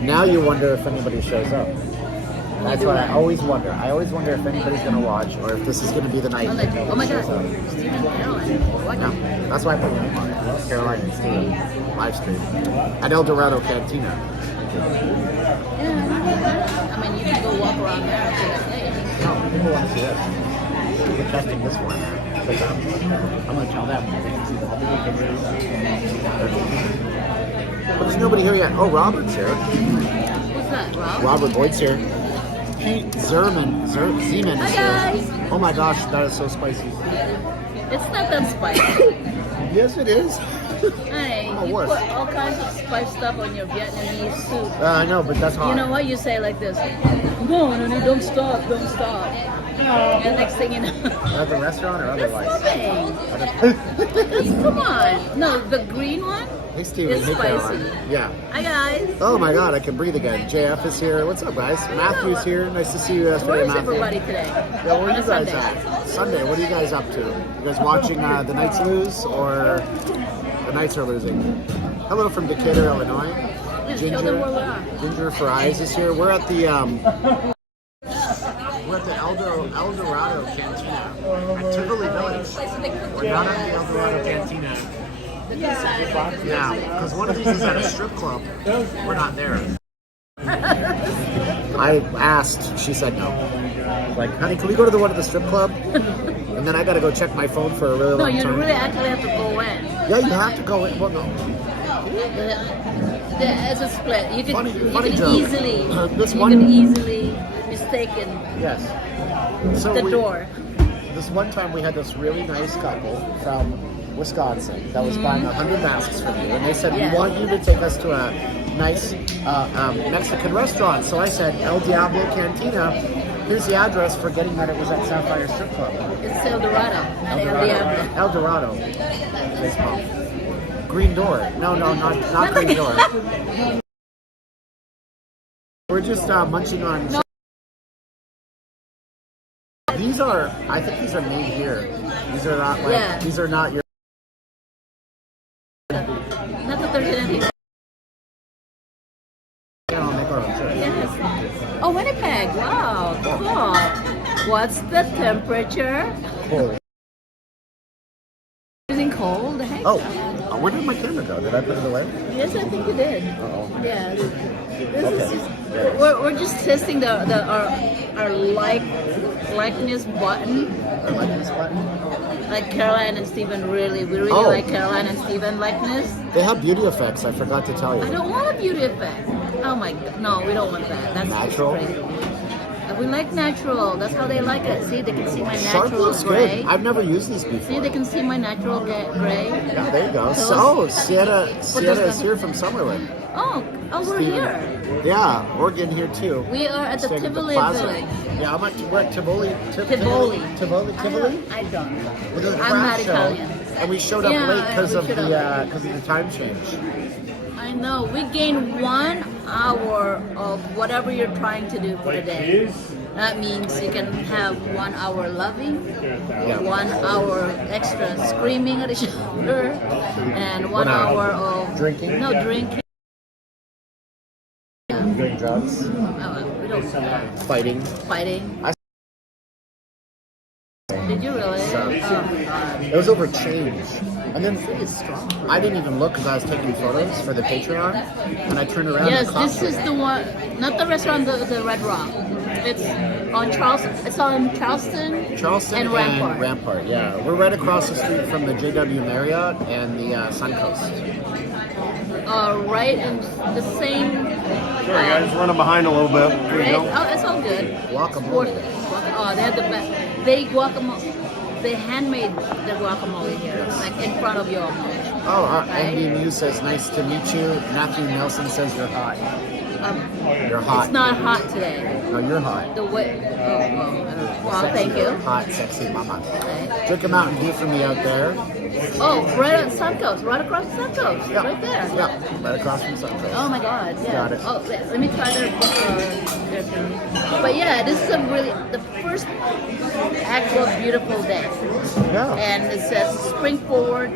Now you wonder if anybody shows up. That's what I always wonder. I always wonder if anybody's going to watch or if this is going to be the night that Oh nobody my God, shows up. Stephen Caroline. What? No, that's why I put it on Caroline and Steve live stream at El Dorado Cantina. Yeah, I mean, you can go walk around there and take a play. No, people want to see this. We're testing this one. Because I'm going to tell them they can see all the pictures. But there's nobody here yet. Oh, Robert's here. What's that, Rob? Robert Boyd's here. Pete Zeman is Hi, here. guys. Oh my gosh, that is so spicy. It's not that spicy. Yes, it is. Hey, Oh, you worse. put all kinds of spice stuff on your Vietnamese soup. I know, but that's hot. You know what? You say like this. No, don't stop, don't stop. And next thing you know, At the restaurant or that's otherwise? nothing. Come on. No, the green one Hey, Steven. is Hey, spicy. Caroline. Yeah. Hi, guys. Oh my God, I can breathe again. JF is here. What's up, guys? Matthew's here. Nice to see you yesterday, Where's Matthew. everybody today? Yeah, where are On you a guys Sunday. at? Sunday. What are you guys up to? You guys watching the Knights lose or the Knights are losing? Hello from Decatur, Illinois. Please tell them where we are. Ginger Fries is here. We're at the El Dorado Cantina at Tivoli Village. We're not at the El Dorado Cantina. Yeah, because one of these is at a strip club. We're not there. I asked, she said no. Like, honey, can we go to the one at the strip club? And then I gotta go check my phone for a really No, long you time. really actually have to go in. Yeah, you have to go in. Well, no. As a split, you can, Funny you can joke. easily, This you one- can easily mistaken Yes. So the door. This one time we had this really nice couple from Wisconsin that was buying 100 masks from you, and they said, Yeah. we want you to take us to a nice Mexican restaurant. So I said, El Diablo Cantina. Here's the address, forgetting that it was at Sapphire Strip Club. It's El Dorado. El El Dorado. Diablo. El Dorado. Nice mom. Green Door. No, not Green Door. We're just munching on. No. These are, I think these are made here. These are not like, Yeah. these are not your. Not that there's anything. Yeah, I'll make our own choice. Yes. Oh, Winnipeg. Wow. Cool. What's the temperature? Cool. Isn't cold? The heck? Oh, where did my camera go? Did I put it away? Yes, I think you did. Uh-oh. Yeah. Okay. We're just testing our likeness button. I like this button. Like Caroline and Stephen we really Oh. like Caroline and Stephen likeness. They have beauty effects. I forgot to tell you. I don't want a beauty effect. Oh my god, no, we don't want that. That's Natural? crazy. We like natural. That's how they like it. See, they can see my Sharp natural looks gray. good. I've never used these See, before. they can see my natural gray. Yeah, there you go. Those- So, Sienna those- is here from Summerlin. Oh, we're Steven. here. Yeah, Oregon here too. We are at the Staying at Tivoli plaza. Village. Yeah, I'm at Tivoli. Tivoli. Tivoli. I don't. With the I'm craft not show. Italian. And we showed up Yeah, late because we of showed the time change. I know. We gained 1 hour of whatever you're trying to do for the day. That means you can have 1 hour loving, Yeah. 1 hour extra screaming at each other, and 1 hour of Drinking? No drinking. Doing drugs, We don't fighting. fighting. I- Did you really? So- Oh God. It was over change. And then It's strong. I didn't even look because I was taking photos for the Patreon. And I turned around. Yes, and the cops this is were the one. Not the restaurant, the Red Rock. It's on Charleston. It's on Charleston. Charleston and Rampart. Rampart, yeah. We're right across the street from the JW Marriott and the Suncoast. Right in the same. Sorry guys, running behind a little bit. Here we go. Oh, it's all good. Guacamole. Oh, they have the best. They handmade the guacamole here, like in front of your almost. Oh, Right? Andy Mew says, nice to meet you. Matthew Nelson says, you're hot. You're hot. It's not hot today. No, you're hot. The way. Well, thank you. Hot, sexy mama. Okay. Drink a Mountain Dew from me out there. Oh, right on Suncoast, right across the Suncoast, Yeah. right there. Yeah, right across from Suncoast. Oh my God! Yeah. Got it. Oh, let me try their thing. But yeah, this is the first actual beautiful day, Yeah. and it says spring forward.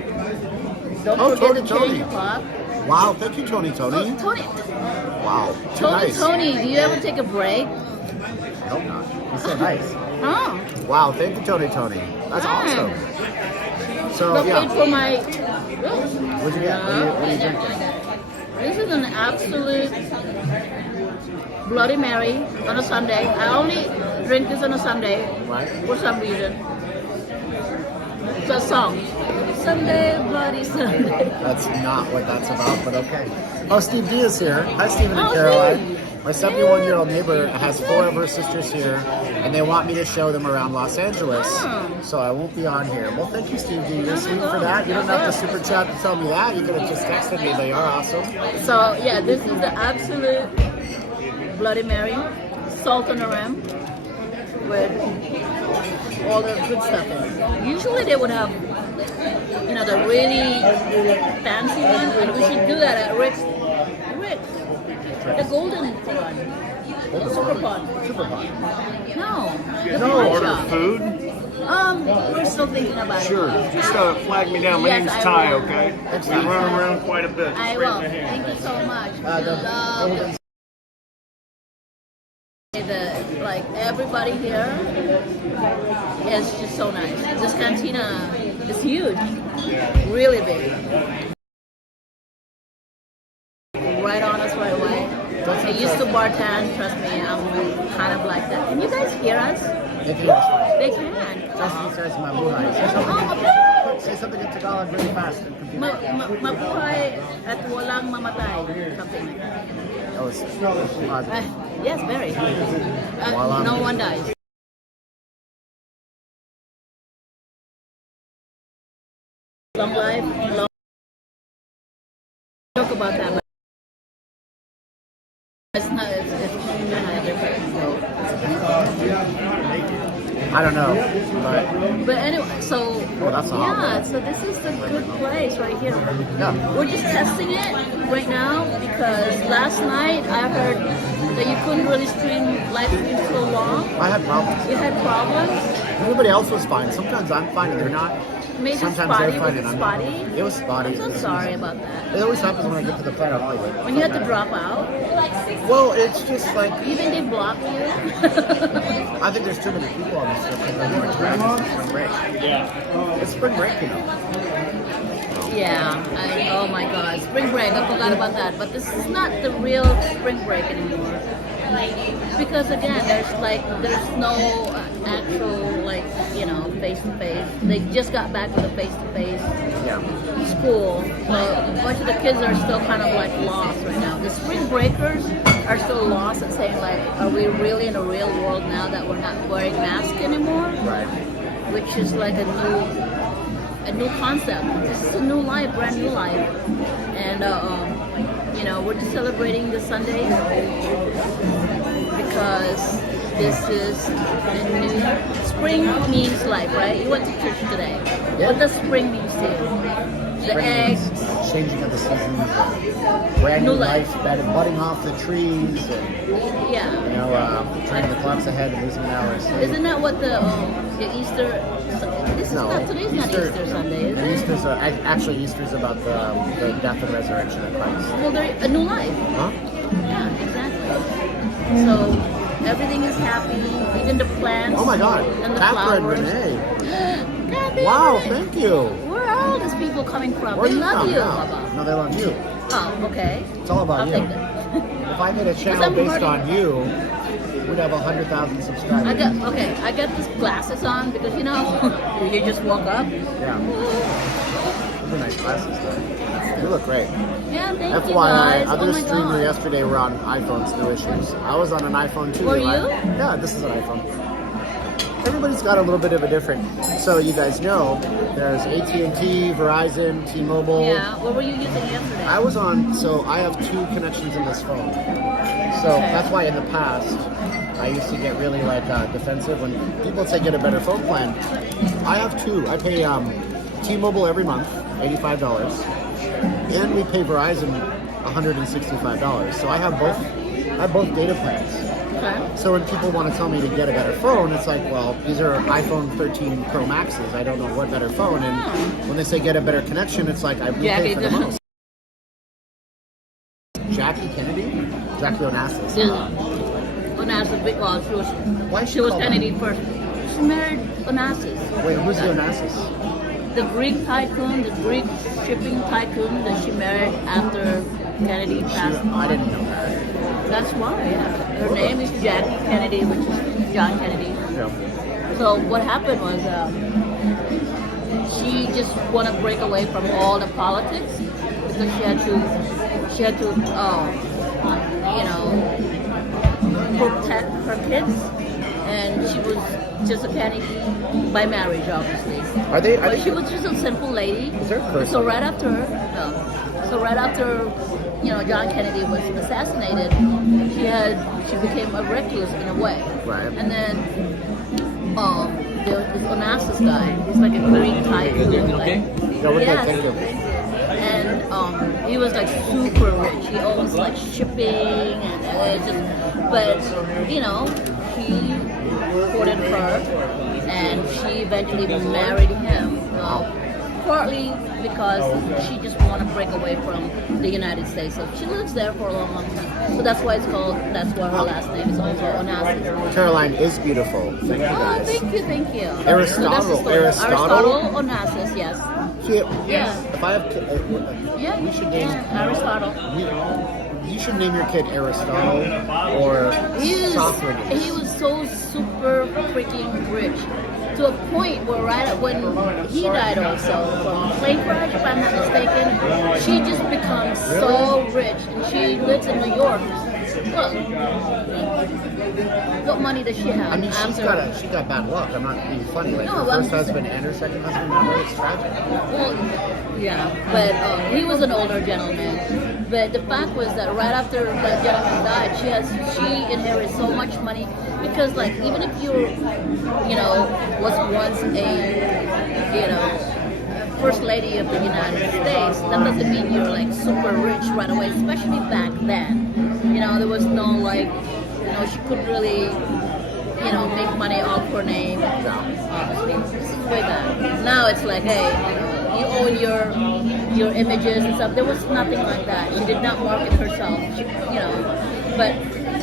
Don't Oh, forget to totally. change the clock. Wow, thank you, Tony. Oh, Tony. Wow, too Tony, nice. Tony, do you ever take a break? I hope not. He's so nice. Oh. Wow, thank you, Tony. That's awesome. So, Look, yeah. for my... What'd you get? What are you drinking? This is an absolute Bloody Mary on a Sunday. I only drink this on a Sunday Right? for some reason. It's a song. Sunday, Bloody Sunday. That's not what that's about, but okay. Oh, Steve D is here. Hi, Stephen and Oh, Caroline. Steve. My 71-year-old neighbor has 4 of her sisters here, and they want me to show them around Los Angeles. Oh. So I won't be on here. Well, thank you, Steve D. You're Oh, sweet my for God. that. You don't have to super chat to tell me that. You could have just texted me. They are awesome. So, yeah, this is the absolute Bloody Mary, salt on the rim, with all the good stuff in it. Usually they would have, you know, the really fancy one, and we should do that at Rick's. The golden one. Super Pond. Super fun. No. The No, pie Order shop. food? We're still thinking about Sure. it. Just flag me down. My Yes, name's I Ty, will. okay? Thanks, We Ty. run around quite a bit. Just I raise will. your hand. Thank you so much. The Love golden like everybody here is just so nice. This cantina is huge, really big. Right on us right away. I used to bartend. Trust me, I'm kind of like that. Can you guys hear us? If you ask They can. Justin says mabuhay. Oh, Say something in Tagalog really fast. And computer. mabuhay at walang mamatay. Something like that. Oh, it's positive. Yes, very. No one dies. Long life, long. Talk about that. But it's not. It's kind of different. I don't know, But anyway, so that's a hot yeah, so this is the good place right here. Yeah. We're just testing it right now because last night I heard that you couldn't really live stream so long. I had problems. You had problems. Everybody else was fine. Sometimes I'm fine and they're not. Maybe Sometimes spotty. they're fine Was and it I'm not. spotty? It was spotty. I'm so sorry about that. It always happens when I get to the Planet Hollywood. When you had to drop out, Well, it's just like, even they block you. I think there's too many people on this trip because they're going to spring break. Yeah. It's spring break, you know. Yeah. Oh my God. Spring break. I forgot about that. But this is not the real spring break anymore. Because again, there's no actual face to face. They just got back with a face to face Yeah. school, so a bunch of the kids are still kind of like lost right now. The spring breakers are still lost and saying like, are we really in a real world now that we're not wearing masks anymore? Right. Which is like a new concept. This is a new life, brand new life, and we're just celebrating this Sunday because this is a new spring means life, right? You went to church today. Yeah. What does spring mean to you? The eggs. Changing of the seasons, brand new New life. life, budding off the trees, and Yeah. turning the clocks ahead and losing an hour of sleep. Isn't that what the Easter? This is No, not today's not Easter Sunday, is it? Easter's actually Easter's about the death and resurrection of Christ. Well, they're a new life. Huh? Yeah, exactly. So everything is happy, even the plants. Oh my God, And the Catherine flowers. Renee. Kathy, Wow, thank you. Where are all these people coming from? Where They you love from you, now? Baba. No, they love you. Oh, okay. It's all about I'll you. take that. If I made a channel I'm based hurting. on you, we'd have 100,000 subscribers. I got these glasses on because you just woke up. Yeah. Those are nice glasses, though. You look great. Yeah, thank you FYI, guys. other Oh my streamer God. yesterday were on iPhones, no issues. I was on an iPhone too. Were right? you? Yeah, this is an iPhone. Everybody's got a little bit of a different. So you guys know, there's AT&T, Verizon, T-Mobile. Yeah. What were you using yesterday? I was on, so I have 2 connections in this phone. So Okay. that's why in the past, I used to get really defensive when people say get a better phone plan. I have 2. I pay T-Mobile every month, $85, and we pay Verizon $165. So I have both data plans. Okay. So when people want to tell me to get a better phone, it's like, well, these are iPhone 13 Pro Maxes. I don't know what better phone. And when they say get a better connection, it's like I pay Jackie, for the most. Jackie Kennedy? Jackie Onassis. Onassis, because Why is she was called Kennedy first. She married Onassis. that? Wait, who's the Onassis? The Greek tycoon, the Greek shipping tycoon that she married after Kennedy passed on. I didn't know that. That's why. Yeah. Her name is Jackie Kennedy, which is John Kennedy. Yeah. So what happened was she just want to break away from all the politics because she had to protect her kids, and she was just a Kennedy by marriage, obviously. But she was just a simple lady. Is there a curse So on right after John Kennedy was assassinated, she became a recluse in a way. Right. And then there was this Onassis guy. He's like a Greek tycoon. No, we're good, Yes. thank you. And he was like super rich. He owns like shipping and it's just, but he courted her, and she eventually married him. Partly because she just want to break away from the United States. So she lives there for a long, long time. So that's why her last name is also Onassis. Caroline is beautiful. Thank you, Oh, guys. thank you. Aristotle. So that's the story. Aristotle? Onassis, yes. See, Yeah. if I have, Yeah. we should name. Aristotle. You should name your kid Aristotle or Socrates. He was so super freaking rich. To a point where when he died also from plane crash, if I'm not mistaken, she just becomes so rich, and she lives in New York. Look, what money does she have? I mean, she got bad luck. I'm not being funny. Like No, her I'm first just- husband and her second husband, it's tragic. Well, yeah, but he was an older gentleman. But the fact was that right after that gentleman died, she inherited so much money because, like, even if you, was once first lady of the United States, that doesn't mean you're like super rich right away. Especially back then, there was no like, she couldn't really, make money off her name. Obviously, this is way back. Now it's like, hey, you own your images and stuff. There was nothing like that. She did not market herself. But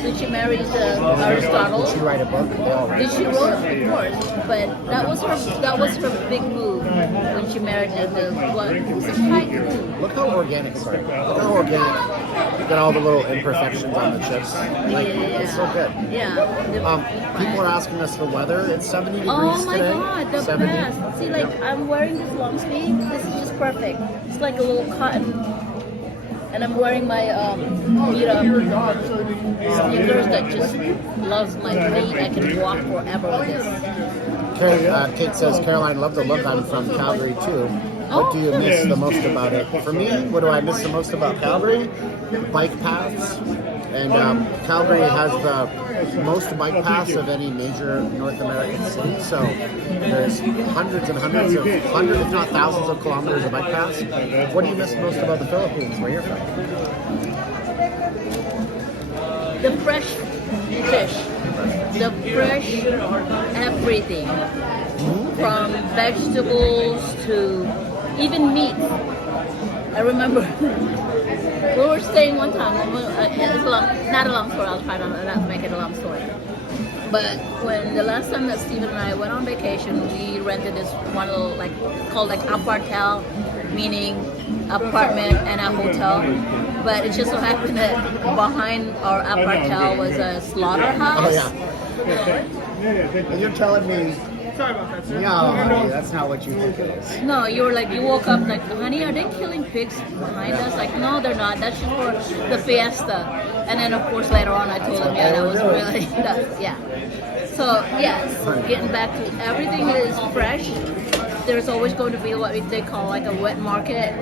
did she marry Aristotle? Did she write a book? They all write Did she books. wrote? Of course. But that was her big move when she married the tycoon. Look how organic, sorry. Look how organic. Look at all the little imperfections on the chips. Like, it's so good. Yeah. People are asking us the weather. It's 70 degrees Oh my today. God, the 70. best. See, like, I'm wearing this long sleeve. This is just perfect. It's like a little cotton. And I'm wearing my beat-up sneakers that just loves my feet. I can walk forever with this. Kate says, Caroline, love the look. I'm from Calgary too. What Oh, do you miss the most about it? For me, what do I miss the most about Calgary? Bike paths. And Calgary has the most bike paths of any major North American city. So there's hundreds and hundreds, if not thousands of kilometers of bike paths. What do you miss most about the Philippines, where you're from? The fresh fish, the fresh everything, from vegetables to even meat. I remember we were staying one time. It's not a long story. I'll try not to make it a long story. But when the last time that Steven and I went on vacation, we rented this one little called apartel, meaning apartment and a hotel. But it just so happened that behind our apartel was a slaughterhouse. Oh yeah. And you're telling me, no, honey, that's not what you think it is. No, you woke up like, honey, are they killing pigs behind us? Like, no, they're not. That's just for the fiesta. And then, of course, later on, I told him, yeah, that was really, yeah. So, yes, getting back to everything is fresh. There's always going to be what they call like a wet market,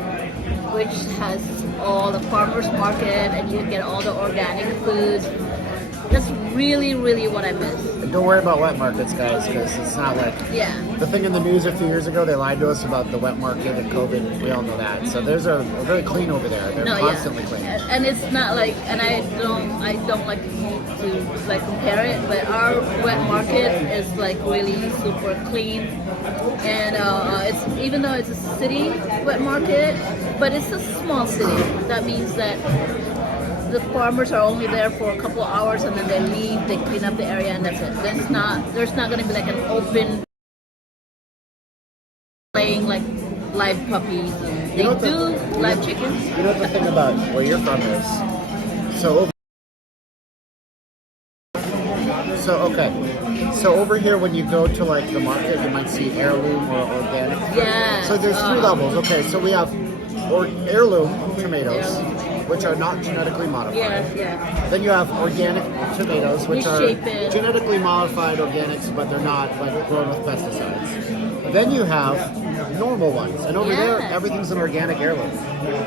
which has all the farmers market, and you get all the organic foods. That's really, really what I miss. And don't worry about wet markets, guys, because it's not like the thing in the news a few years ago. They lied to us about the wet market and COVID. We all know that. So there's a very clean over there. They're constantly clean. And it's not like, and I don't like to like compare it, but our wet market is like really super clean. And it's even though it's a city wet market, but it's a small city. That means that the farmers are only there for a couple of hours and then they leave. They clean up the area and that's it. There's not going to be like an open playing like live puppies. And they do live chickens. You know what the thing about where you're from is? So over here, when you go to like the market, you might see heirloom or organic. Yeah. So there's three levels. Okay, so we have heirloom tomatoes, which are not genetically modified. Yeah. Then you have organic tomatoes, which are Misshapen. genetically modified organics, but they're not like grown with pesticides. Then you have normal ones, and over there, Yes. everything's an organic heirloom.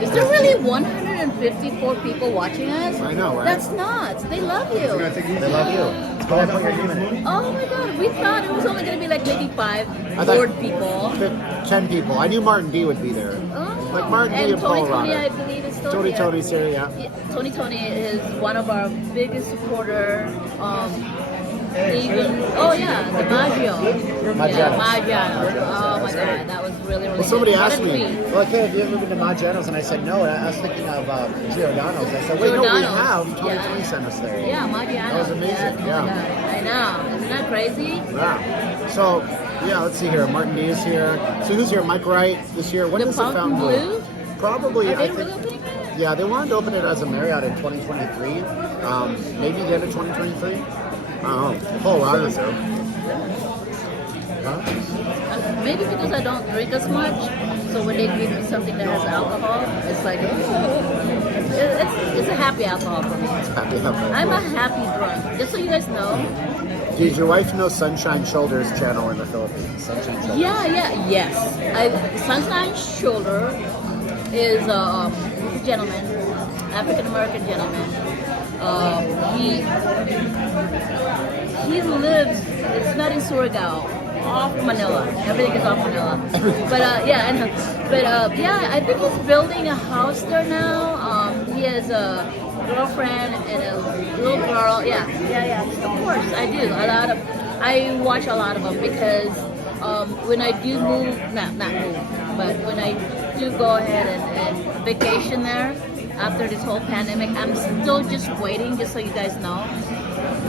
Is there really 154 people watching us? I know, right? That's nuts. They love you. They love you. Go ahead, put your name in it. Oh my god, we thought it was only going to be like maybe 5 I thought- bored people. 10 people. I knew Martin D would be there. Oh. Like Martin D and and Tony Paul Tony, Rotter. I believe, is still Tony here. Tony's here, yeah. Tony Tony is one of our biggest supporter. Even the Maggio. Maggiano's. Yeah, Maggiano. Oh my god, that was really Well, somebody good. asked What a me, treat. well, okay, have you ever been to Maggiano's? And I said no. And I was thinking of Giordano's. I said, wait, no, we Giordano's. have. Tony Yeah. Tony sent us there. Yeah, Maggiano. That was amazing, Yes, oh yeah. my god. I know. Isn't that crazy? Yeah. So, yeah, let's see here. Martin D is here. So who's here? Mike Wright is here. When The is the Fountain fountain Blue? Probably, Are they I think. really opening? Yeah, they wanted to open it as a Marriott in 2023. Maybe the end of 2023. I don't know. Paul Rotter's there. Huh? Maybe because I don't drink as much, so when they give me something that has alcohol, it's like it's a happy alcohol for me. Happy Hubble. I'm a happy drunk. Just so you guys know. Does your wife know Sunshine Shoulders channel in the Philippines? Sunshine Shoulders. Yes. Sunshine Shoulder is a gentleman, African American gentleman. He lives. It's not in Surigao. Off Manila. Everything is off Manila. But I think he's building a house there now. He has a girlfriend and a little girl. Yeah. Of course, I do. I watch a lot of them because when I do move, not move, but when I do go ahead and vacation there after this whole pandemic, I'm still just waiting. Just so you guys know,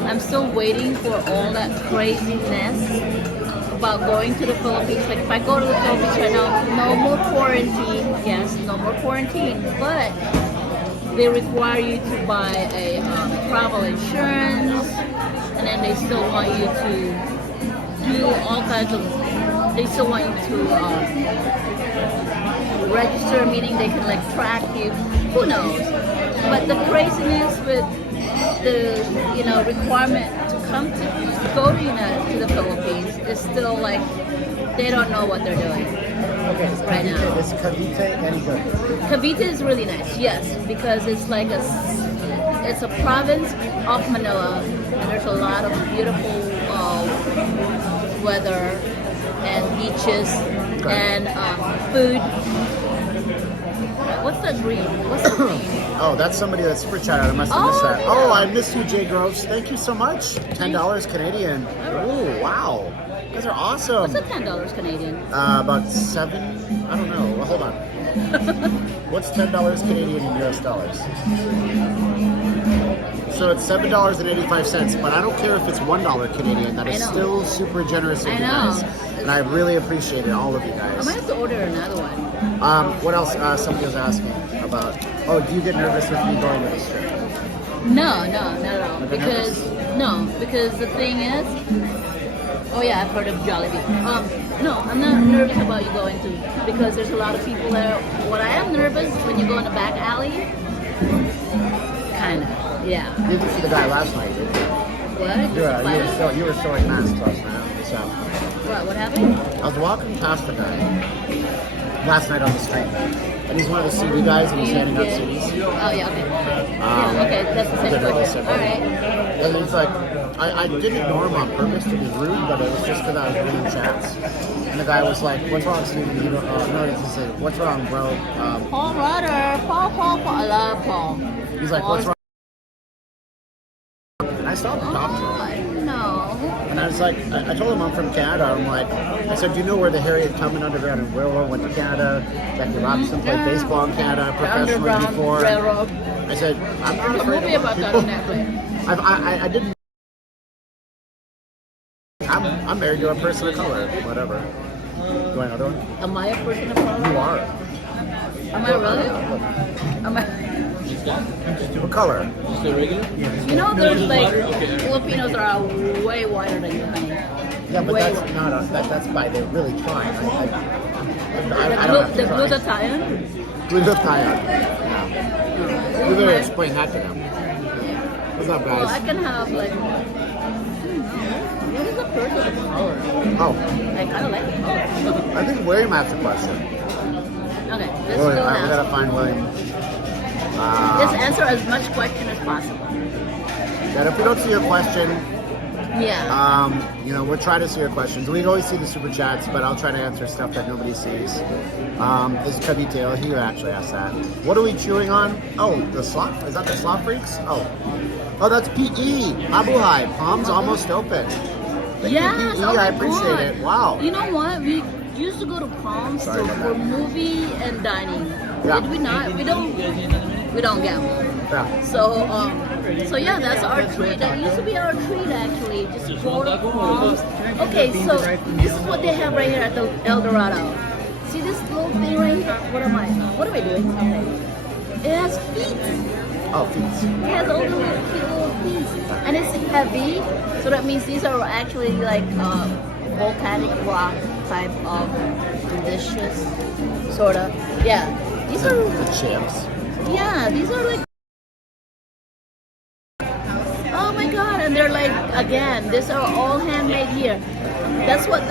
I'm still waiting for all that craziness about going to the Philippines. Like if I go to the Philippines right now, no more quarantine. Yes, no more quarantine. But they require you to buy a travel insurance, and then they still want you to do all kinds of. They still want you to register, meaning they can like track you. Who knows? But the craziness with the requirement to go to the Philippines is still like they don't know what they're doing. Okay, Right now. Is Cavite any good? Cavite is really nice, yes, because it's like it's a province of Manila, and there's a lot of beautiful weather and beaches and food. What's that green? Oh, that's somebody that's super chatted. I must have missed that. yeah. Oh, I miss you, Jay Groves. Thank you so much. $10 Canadian. Oh, wow. You guys are awesome. What's that $10 Canadian? About 7. I don't know. Well, hold on. What's $10 Canadian in US dollars? So it's $7.85, but I don't care if it's $1 Canadian. That is I know. still super generous of I you know. guys, and I really appreciate it, all of you I guys. might have to order another one. What else? Somebody was asking about. Oh, do you get nervous with me going to the strip? No, not at all. Never Because the thing is, oh yeah, I've heard of Jollibee. No, I'm not nervous about you going to because there's a lot of people there. What I am nervous when you go in the back alley, kind of, yeah. You didn't see the guy last night, did you? What? You were showing masks last night. So What happened? I was walking past the guy last night on the street, and he's one of the CD guys, and he's handing out CDs. Oh yeah, okay. Yeah, okay, that's the same Did it question. also. All right. And he's like, I didn't ignore him on purpose to be rude, but it was just because I was reading chats. And the guy was like, "What's wrong, Steven? You don't no, he just said, "What's wrong, bro?" Paul Rotter, Paul. I love Paul. He's like, Paul "What's is- wrong?" And I I stopped and talked to him. No. And I was like, I told him I'm from Canada. I'm like, I said, do you know where the Harriet Tubman Underground and Railroad went to Canada? Jackie Robinson played baseball in Canada The professionally Underground before. Railroad. I said, I'm not A afraid movie of about that people. on Netflix. I didn't. I'm married to a person of color. Whatever. You want another one? Am I a person of color? You are. Am I really? Am I? What color? You know, there's like Filipinos that are way whiter than you, honey. Yeah, but Way that's whiter. not a, that's by they're really trying. I The don't have to blue try. Italian? Glutathione. Yeah. You better explain that to them. What's up, Well, I guys? can have like. What is a person of color? Oh, Like, I don't like the color. I think William asked a question. Okay, let's William, go we ask. gotta find William. Just answer as much question as possible. That if we don't see your question, Yeah. we'll try to see your questions. We always see the super chats, but I'll try to answer stuff that nobody sees. Is Cavito, he actually asked that. What are we chewing on? Oh, the slot? Is that the slot freaks? Oh, that's PE. Abuhai, palms almost open. Thank you, Yes, PE, oh my I appreciate God. it. Wow. You know what? We used to go to Palms Sorry about for that. movie and dining. Yeah. Did we not? We don't gamble. Yeah. So yeah, that's our treat. That used to be our treat actually. Just go to Palms. Okay, so this is what they have right here at the El Dorado. See this little thing right here? What am I doing? Okay. It has feet. Oh, feet. It has all the little cute little feet. And it's heavy, so that means these are actually like volcanic rock type of dishes, sort of. Yeah, these are, The chips. yeah, these are like, oh my god, and they're like, again, these are all handmade here. That's what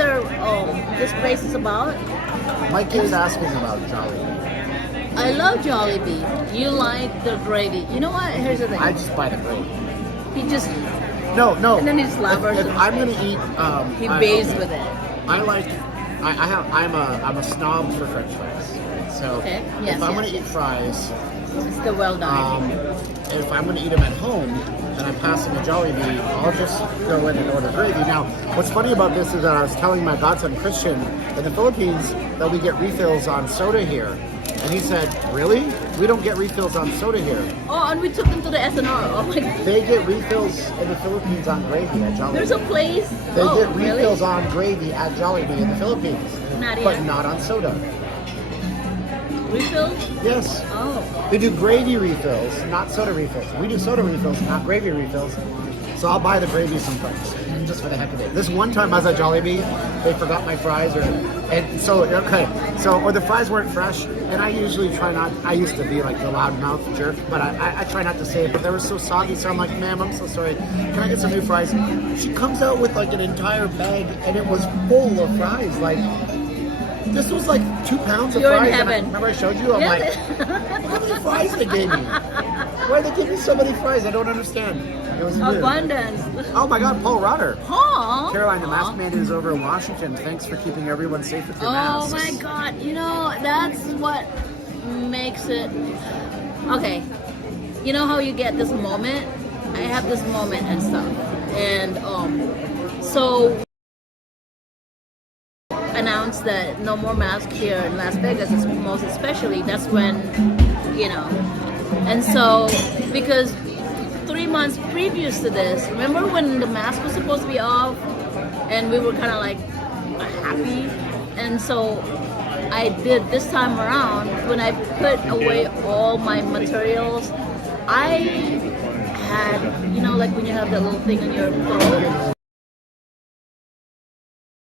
this place is about. Mike keeps asking about Jolly. I love Jollibee. You like the gravy. You know what? Here's the thing. I just buy the gravy. He just, No. and then he slappers If it. I'm gonna eat, He bathes with it. I'm a snob for French fries. So Okay. Yes, if I'm gonna yes, eat fries, It's the well done. if I'm gonna eat them at home and I'm passing a Jollibee, I'll just go in and order gravy. Now, what's funny about this is that I was telling my godson Christian in the Philippines that we get refills on soda here. And he said, really? We don't get refills on soda here. Oh, and we took them to the SNR. Oh my god. They get refills in the Philippines on gravy at Jollibee. There's a place. They Oh, get really? refills on gravy at Jollibee in the Philippines, Not but here. not on soda. Refills? Yes, Oh. they do gravy refills, not soda refills. We do soda refills, not gravy refills. So I'll buy the gravy sometimes, just for the heck of it. This one time I was at Jollibee, they forgot my fries, or the fries weren't fresh, and I usually try not. I used to be like the loudmouth jerk, but I try not to say it. But they were so soggy, so I'm like, ma'am, I'm so sorry. Can I get some new fries? She comes out with like an entire bag, and it was full of fries. Like this was like 2 pounds of You're in fries. And heaven. remember I showed you? I'm Yeah. like, how many fries they gave me? Why they give me so many fries? I don't understand. It was weird. Abundance. Oh my God, Paul Rotter. Huh? Caroline, the mask man who's over in Washington. Thanks for keeping everyone safe with your Oh masks. my god. You know, that's what makes it. Okay. You know how you get this moment? I have this moment and stuff. And so announced that no more masks here in Las Vegas, most especially. That's when, and so because 3 months previous to this, remember when the mask was supposed to be off and we were kind of like happy? And so I did this time around, when I put away all my materials, I had, like when you have that little thing in your throat,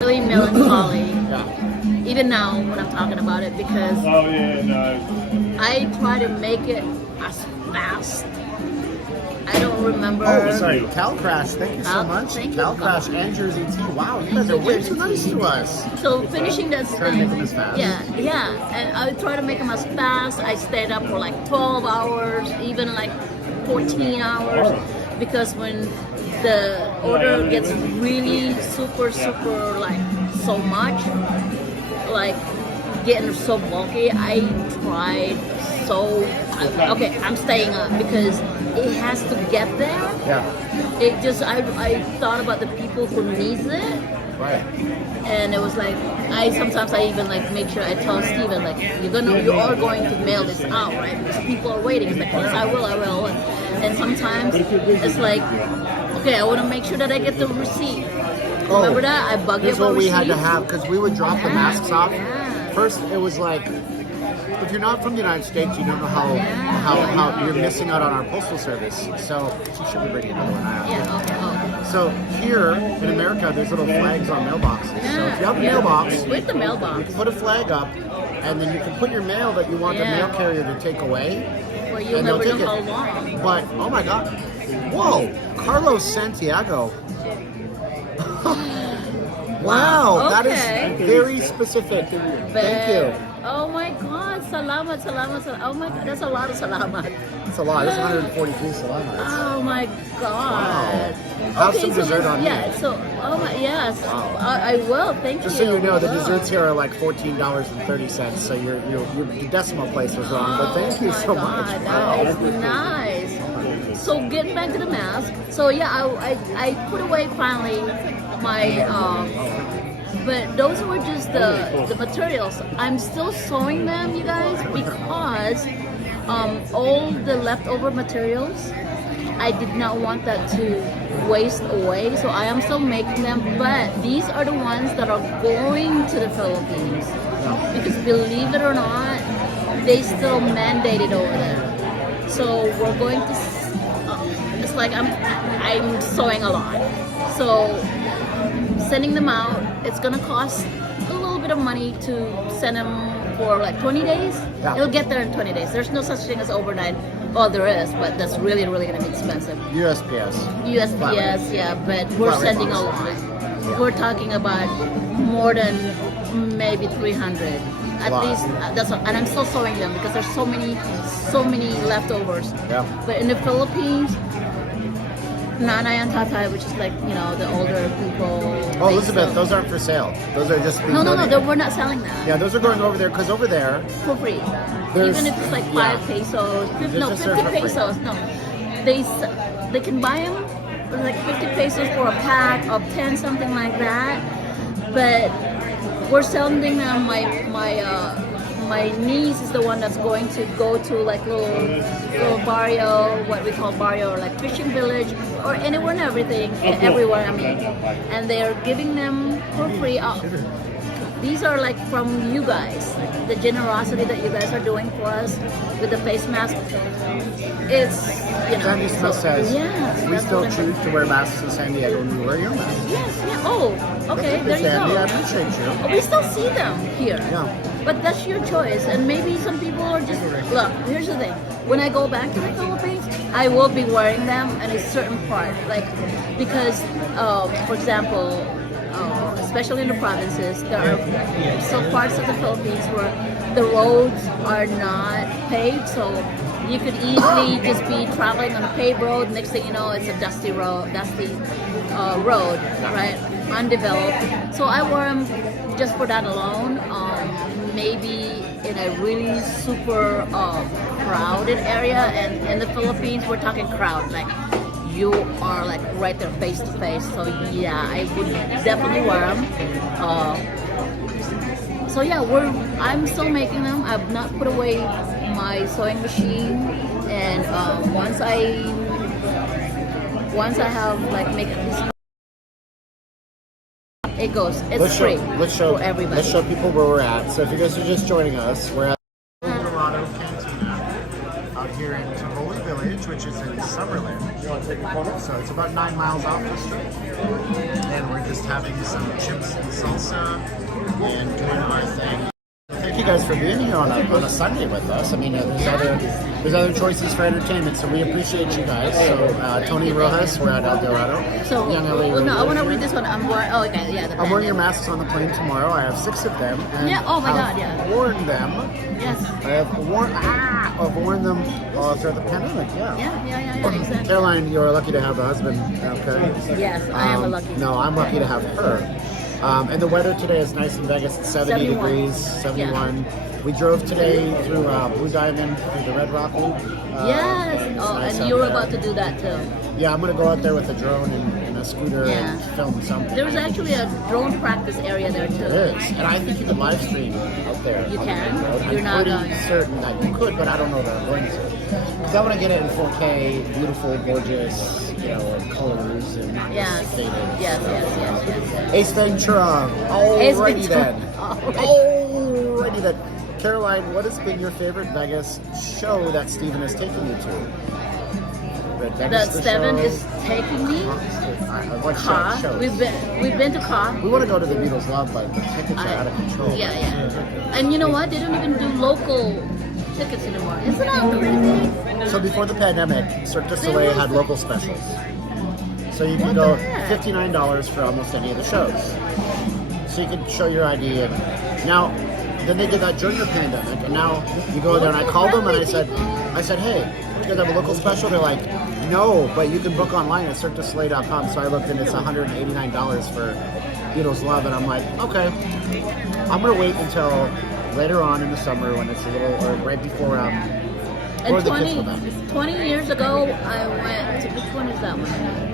really melancholy. Even now when I'm talking about it, because I try to make it as fast. I don't remember. Oh, sorry. Cal Crash, thank you so Cal- much. thank you. Cal Crash and Jersey T. Wow, you guys are way too nice to us. So finishing that Try to make them as fast. Yeah. And I try to make them as fast. I stayed up for like 12 hours, even like 14 hours, because when the order gets really super like so much, like getting so bulky, I tried so. Okay, I'm staying up because it has to get there. Yeah. It just I thought about the people who needs it, Right. and it was like sometimes I even like make sure I tell Steven like you are going to mail this out, right? Because people are waiting. It's like yes, I will, and sometimes it's like okay, I want to make sure that I get the receipt. Remember that I bug you Here's about what we had to receipts? have because we would drop the masks off. Yeah. First, it was like if you're not from the United States, you don't know how you're missing out on our postal service. So you should be bringing another one. Yeah. Okay. So here in America, there's little flags on mailboxes. So if you have a Yeah. mailbox, With the mailbox. put a flag up, and then you can put your mail that you want the Yeah. mail carrier to take away. Well, you'll And they'll never know take how it. long. But oh my God, whoa, Carlos Santiago. Wow, that Okay. is very specific. Thank you. Oh my God, salamat. Oh my God, that's a lot of salamat. It's a lot. It's 143 salamat. Oh my God. Have some dessert let's- on me. Yeah, so, oh my, yes. Wow. I will, thank Just you. so you know, the Will. desserts here are like $14.30. So your decimal place was wrong. But thank you so Oh my much. God, Wow. that is nice. So getting back to the mask. So yeah, I put away finally my but those were just the materials. I'm still sewing them, you guys, because all the leftover materials, I did not want that to waste away. So I am still making them, but these are the ones that are going to the Philippines. Because believe it or not, they still mandate it over there. So we're going to. It's like I'm sewing a lot. So sending them out, it's gonna cost a little bit of money to send them for like 20 days. Yeah. It'll get there in 20 days. There's no such thing as overnight. Well, there is, but that's really, really gonna be expensive. USPS. USPS, yeah, but we're Flat rate sending a box. lot. We're talking about more than maybe 300. At Wow. least that's what, and I'm still sewing them because there's so many leftovers. Yeah. But in the Philippines, Nanay and Tatay, which is like the older people. Oh, they Elizabeth, still- those aren't for sale. Those are just being No, donated. we're not selling that Yeah, those are going over there because over there, for free. There's- Even if it's like yeah. 5 pesos, They're just 50 for free. pesos. No, they can buy them for like 50 pesos for a pack of 10, something like that. But we're sending them. My niece is the one that's going to go to like little barrio, what we call barrio, or like fishing village, or anywhere and everything, everywhere. I mean, and they are giving them for free. These are like from you guys, the generosity that you guys are doing for us with the face mask. It's Sandy Smith says, yes, we that's still what I'm choose to wear masks in San Diego and we wear your mask. Yes, yeah. Oh, okay, there you Sandy, I go. appreciate you. We still see them here. Yeah. But that's your choice. And maybe some people are just, look, here's the thing. When I go back to the Philippines, I will be wearing them in a certain part. Like, because, for example, especially in the provinces, there are still parts of the Philippines where the roads are not paved. So you could easily just be traveling on a paved road. Next thing you know, it's a dusty road, right? Undeveloped. So I wear them just for that alone. Maybe in a really super crowded area, and in the Philippines, we're talking crowd. Like you are like right there face to face. So yeah, I would definitely wear them. So yeah, I'm still making them. I've not put away my sewing machine, and once I have like make this, it goes. It's free for everybody. Let's show people where we're at. So if you guys are just joining us, we're at Dorado Cantina out here in Tivoli Village, which is in Summerlin. You want to take a photo? So it's about 9 miles off the street. And we're just having some chips and salsa and doing our thing. Thank you guys for being here on a Sunday with us. I mean, there's other choices for entertainment, so we appreciate you guys. So Tony Rojas, we're at El Dorado. So, Young LA no, I want to Radio. read this one. I'm wearing. Oh, okay, yeah. The I'm wearing your bandit. masks on the plane tomorrow. I have 6 of them. And Yeah, oh my I've God, yeah. worn them. Yes. I've worn them throughout the pandemic. Yeah. Exactly. Caroline, you're lucky to have a husband. Okay. Yes, I am a lucky. No, I'm lucky to have her. And the weather today is nice in Vegas. It's 70 71. degrees, 71. We drove today through Blue Diamond, through the Red Rock Loop. Yes. It's Oh, nice and out you were there. about to do that too. Yeah, I'm going to go out there with a drone and a scooter Yeah. and film something. There was actually a drone practice area there too. There is. And I think you could live stream out there. You on the can? road. You're I'm not pretty going. certain that you could, but I don't know that I'm going to. Because I want to get it in 4K, beautiful, gorgeous, colors and not Yes. just faded. Yes, yes. Ace Ventura. Ace Alrighty Ventura. then. Alright. Alrighty then. Caroline, what has been your favorite Vegas show that Steven has taken you to? Red Vegas, That the Steven show? is taking me. What Car. shows? We've been to Car. We want to go to the Beatles Love, but the tickets are out of control. Yeah. And you know what? They don't even do local tickets anymore. Isn't that crazy? So before the pandemic, Cirque du Soleil had local specials. So you can go $59 for almost any of the shows. So you can show your ID. And now, then they did that during the pandemic, and now you go there. And I called them and I said, hey, you guys have a local special? They're like, no, but you can book online at CirqueDuSoleil.com. So I looked and it's $189 for Beatles Love, and I'm like, okay, I'm gonna wait until later on in the summer when it's a little, or right before And the kids go back. 20 years ago, I went to, which one is that one?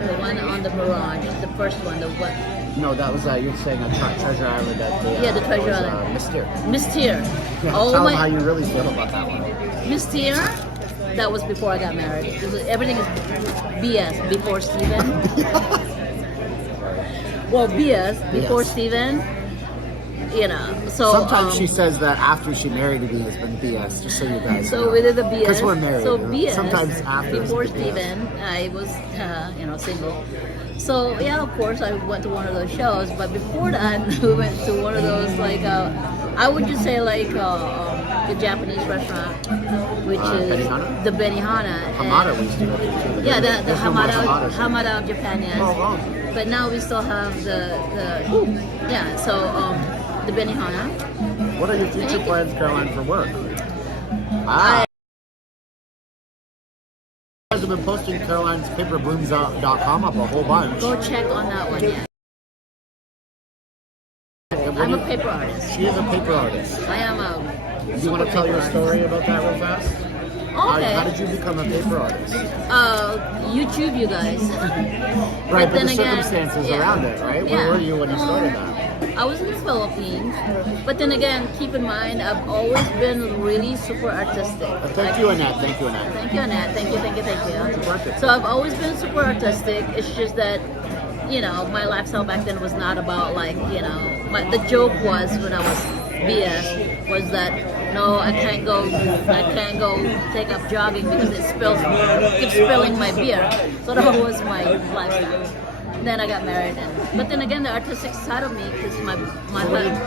The one on the Mirage, the first one, the what? No, that was you were saying a Treasure Island at the Yeah, the Treasure was, Island. Mystere. Mystere. Yeah, Oh tell them how my, you really feel about that one. Mystere, that was before I got married. Everything is BS before Steven. Well, BS before Yes. Steven. So Sometimes she says that after she married me has been BS, just so you guys know. So we did the BS. Because we're married. So you know. BS. Sometimes after Before it's BS. Steven, I was, single. So yeah, of course, I went to one of those shows. But before that, we went to one of those I would just say the Japanese restaurant, which is Benihana? the Benihana. Hamada we used to go to. Too. Yeah, the There's no more Hamadas. Hamada of Japan, yes. Oh, wow. But now we still have the the Benihana. What are your future Thank you. plans, Caroline, for work? I- You guys have been posting Caroline'sPaperBlooms.com up a whole bunch. Go check on that one, yeah. And what I'm do a you- paper artist. She is a paper artist. I am a Do you want to tell your story about that real fast? Okay. How did you become a paper artist? YouTube, you guys. Right, but then the again, circumstances yeah. around it, right? Yeah. Where were you when you started that? I was in the Philippines, but then again, keep in mind, I've always been really super artistic. Thank you, Annette. Thank you, Annette. Thank you, Annette. Thank you. Happy birthday. So I've always been super artistic. It's just that, my lifestyle back then was not about the joke was when I was BS was that no, I can't go take up jogging because keeps spilling my beer. So that was my lifestyle. Then I got married, but then again, the artistic side of me, because my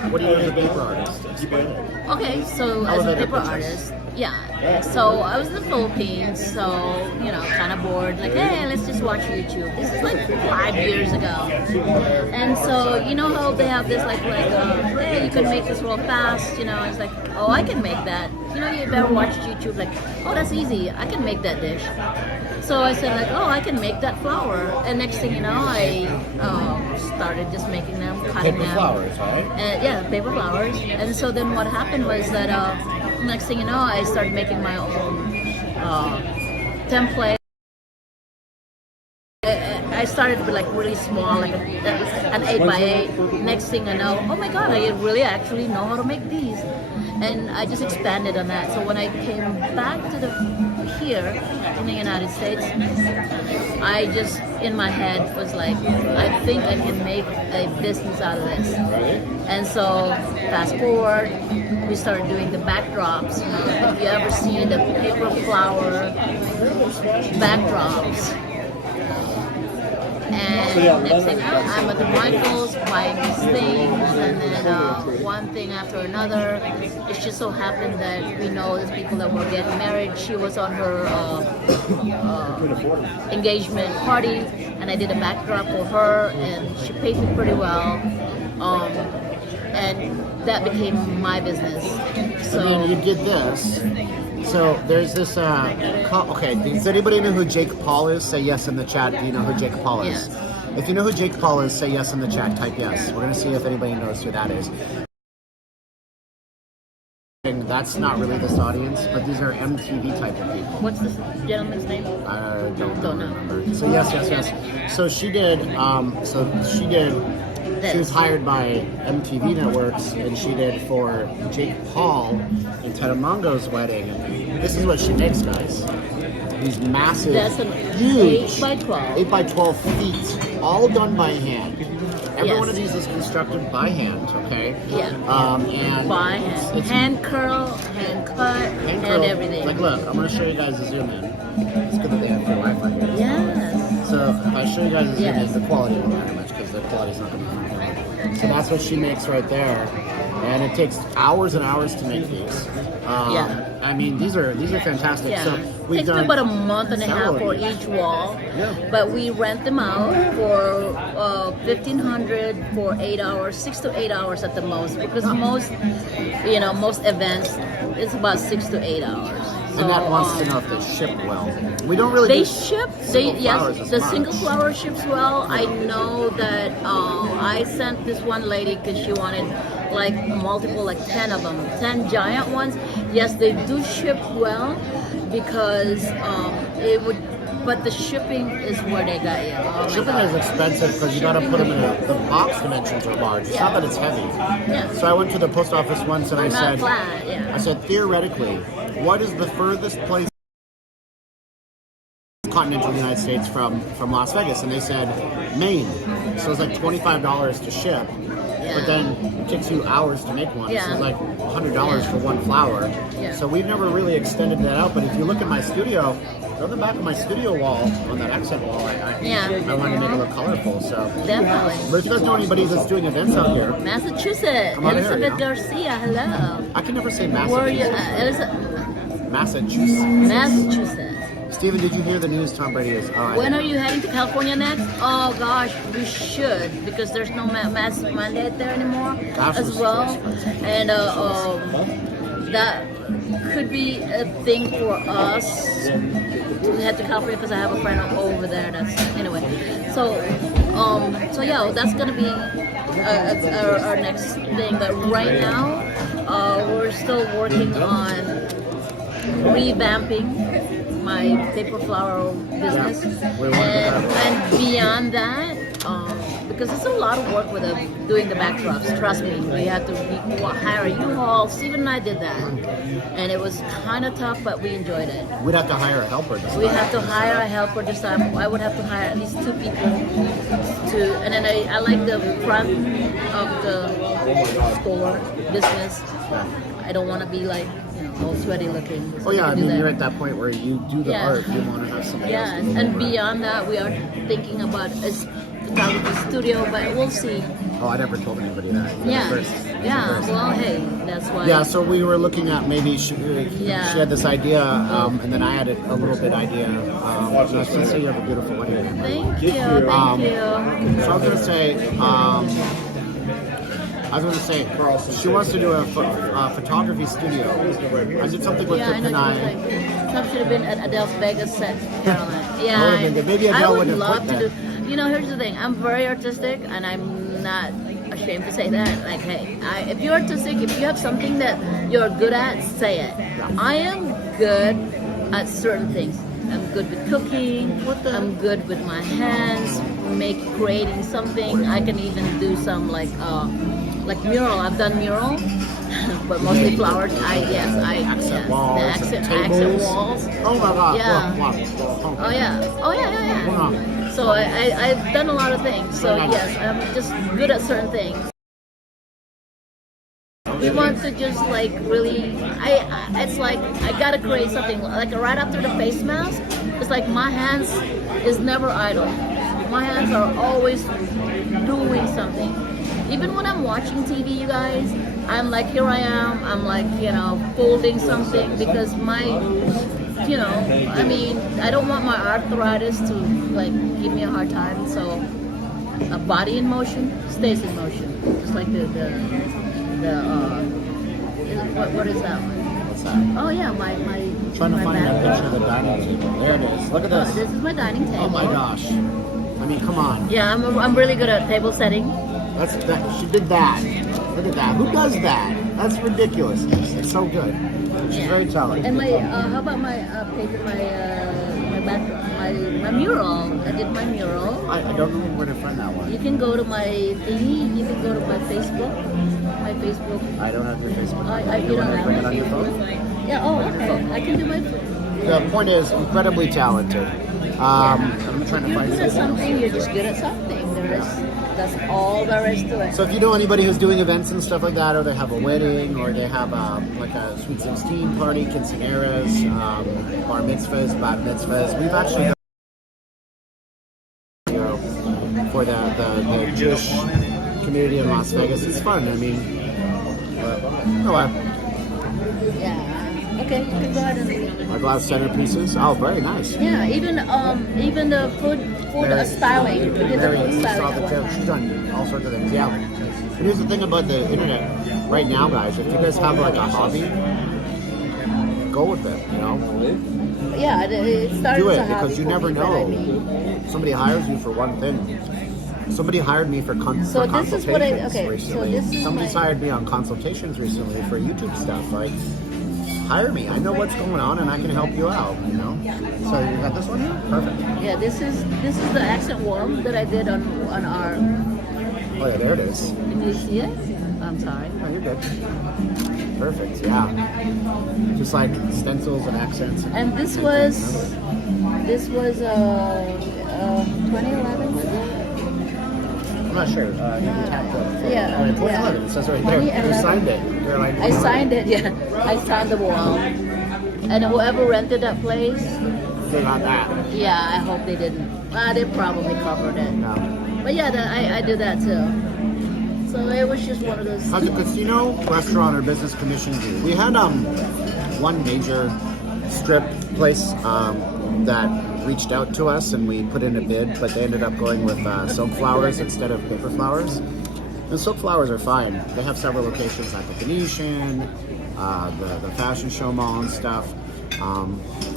What do you do as a paper artist? Explain it. okay, so as a Elevator paper pitches. artist, yeah. So I was in the Philippines, so kind of bored. Like, hey, let's just watch YouTube. This is like 5 years ago, and so you know how they have this hey, you can make this real fast. It's like, oh, I can make that. You ever watched YouTube? Like, oh, that's easy. I can make that dish. So I said oh, I can make that flour. And next thing you know, I started just making them, cutting Paper them. flowers, right? Yeah, paper flowers. And so then what happened was that next thing you know, I started making my own template. I started with really small, like an 8x8. Next thing I know, oh my God, I really actually know how to make these. And I just expanded on that. So when I came back to here in the United States, I just in my head was like, I think I can make a business out of this. And so fast forward, we started doing the backdrops. If you ever see the paper flower backdrops. And next thing I'm at the Michaels buying these things, and then one thing after another. It just so happened that we know these people that were getting married. She was on her engagement party, and I did a backdrop for her, and she paid me pretty well. And that became my business. So I mean, you did this. So there's this. Okay, does anybody know who Jake Paul is? Say yes in the chat. Do you know who Jake Paul is? Yes. If you know who Jake Paul is, say yes in the chat. Type yes. We're gonna see if anybody knows who that is. That's not really this audience, but these are MTV type of people. What's this gentleman's name? I don't know. remember. So yes. So she did. She was hired by MTV Networks, and she did for Jake Paul and Tetamongo's wedding. And this is what she makes, guys. These massive, That's an huge 8x12. 8x12 feet, all done by hand. Every Yes. one of these is constructed by hand, okay? Yeah. And By hand. it's Hand curl, hand cut, hand and curled. everything. Like, look, I'm gonna show you guys the zoom in. It's good that they have free Wi-Fi here. Yes. So if I show you guys the zoom Yes. in, the quality won't matter much because the quality's not gonna be from here. So that's what she makes right there, and it takes hours and hours to make these. Yeah. I mean, these are fantastic. Yeah. So we've Takes done me about a month and a half several for of these. each wall. Yeah. But we rent them out for $1,500 for 8 hours, 6 to 8 hours at the most. Because most events it's about 6 to 8 hours. And that wants to know if they ship well. We don't really. They do ship. single flowers Yes, as the much. single flower ships well. I know that I sent this one lady because she wanted like multiple, like 10 of them, 10 giant ones. Yes, they do ship well because it would. But the shipping is where they got you. Oh my Shipping God. is expensive because you got to put them in the box dimensions are large. It's not that it's heavy. Yeah. So I went to the post office once and I Not said, flat, yeah. I said theoretically, what is the furthest place continental United States from Las Vegas? And they said Maine. So it's like $25 to ship. Yeah. But then it takes you hours to make one. Yeah. So it's like $100 for one flower. Yeah. So we've never really extended that out. But if you look at my studio, go to the back of my studio wall, on that accent wall, I wanted to make it look colorful. So, Definitely. but if you guys know anybody that's doing events out here, Massachusetts, Come on here, Elizabeth yeah. Garcia, hello. I can never say Where are you Massachusetts. at? Massachusetts. Massachusetts. Steven, did you hear the news? Tom Brady is. Oh, I When didn't. are you heading to California next? Oh gosh, we should because there's no mask mandate there anymore Gosh, as it's well, so expensive. and that could be a thing for us to head to California because I have a friend over there. That's anyway. So yeah, that's gonna be our next thing. But right now, we're still working on revamping my paper flower business, and beyond that, because it's a lot of work with doing the backdrops. Trust me, we had to hire a U-Haul. Steven and I did that, and it was kind of tough, but we enjoyed it. We'd have to hire a helper. This We time. have to hire a helper this time. I would have to hire at least 2 people and then I like the front of the store business. I don't want to be like, all sweaty looking. So Oh yeah, I we can do mean that. you're at that point where you do the Yeah. art, you want to have somebody Yeah, else do and the beyond that, we are thinking about a photography studio, but we'll see. Oh, I never told anybody that. You're the Yeah, first. yeah. Well, hey, that's why. Yeah, so we were looking at maybe she Yeah. had this idea, and then I had a little bit idea. And I was going to say you have a beautiful wedding. Thank you, thank you. So I was going to say, she wants to do a photography studio. I did something with Yeah, I Pip know. and I. Some should have been at Adele's Vegas set, Caroline. Yeah, That would've been good. Maybe Adele I would wouldn't have love put to that. do. Here's the thing. I'm very artistic, and I'm not ashamed to say that. Like, hey, if you're artistic, if you have something that you're good at, say it. I am good at certain things. I'm good with cooking. I'm good with my hands, creating something. I can even do some like mural. I've done mural, but mostly flowers. Accent walls, the accent tables. walls. Oh my God! Yeah. Wow. Oh yeah. Wow. So I've done a lot of things. So yes, I'm just good at certain things. We want to just like really, it's like I gotta create something. Like right after the face mask, it's like my hands is never idle. My hands are always doing something. Even when I'm watching TV, you guys, I'm like, here I am. I'm like, folding something because I don't want my arthritis to like give me a hard time. So a body in motion stays in motion. Just like what is that one? What's that? Oh yeah, my Trying to my find that back. picture of the dining table. There it is. Look at this. This is my dining table. Oh my gosh. I mean, come on. Yeah, I'm really good at table setting. She did that. Look at that. Who does that? That's ridiculousness. It's so good. She's very talented. And my how about my my mural? I did my mural. I don't know where to find that one. You can go to my thingy. You can go to my Facebook. My Facebook. I don't have your Facebook. You don't have bring it my on your phone? Yeah. Oh, wonderful. I can do my. The point is, incredibly talented. I'm trying to You're find good at something. something. You're just good at something. That's all there is to it. So if you know anybody who's doing events and stuff like that, or they have a wedding, or they have like a Sweet 16 party, quinceañeras, bar mitzvahs, bat mitzvahs, we've actually done for the Jewish community in Las Vegas. It's fun. I mean, Yeah. Okay, you can go ahead and. our glass centerpieces. Oh, very nice. Yeah, even the food styling. We did the Mary, food you saw styling. the at tip. one She's time. done all sorts of things. Yeah. And here's the thing about the internet right now, guys. If you guys have like a hobby, go with it. You know, Yeah, it started do as it a hobby because you for never me, but know. I mean- Somebody hires you for one thing. Somebody hired me for, So for this consultations is what I- okay, so recently. this is Somebody's my- hired me on consultations recently for YouTube stuff. Like, hire me. I know what's going on and I can help you out. You know. So you got this one here? Perfect. Yeah, this is the accent wall that I did on our. Oh yeah, there it is. Can you see it? I'm sorry. Oh, you're good. Perfect. Yeah. Just like stencils and accents. And this was 2011. Was it? I'm not sure. You tapped up. Yeah, Oh, 2011. yeah. It says right there. You 2011. signed it. You're like, I signed it. Yeah, I signed the wall. And whoever rented that place, They got that. yeah, I hope they didn't. They probably covered it. No. But yeah, I did that too. So it was just one of those. How's the casino, restaurant, or business commission do? We had one major strip place that reached out to us and we put in a bid, but they ended up going with silk flowers instead of paper flowers. The silk flowers are fine. They have several locations at the Venetian, the fashion show mall and stuff.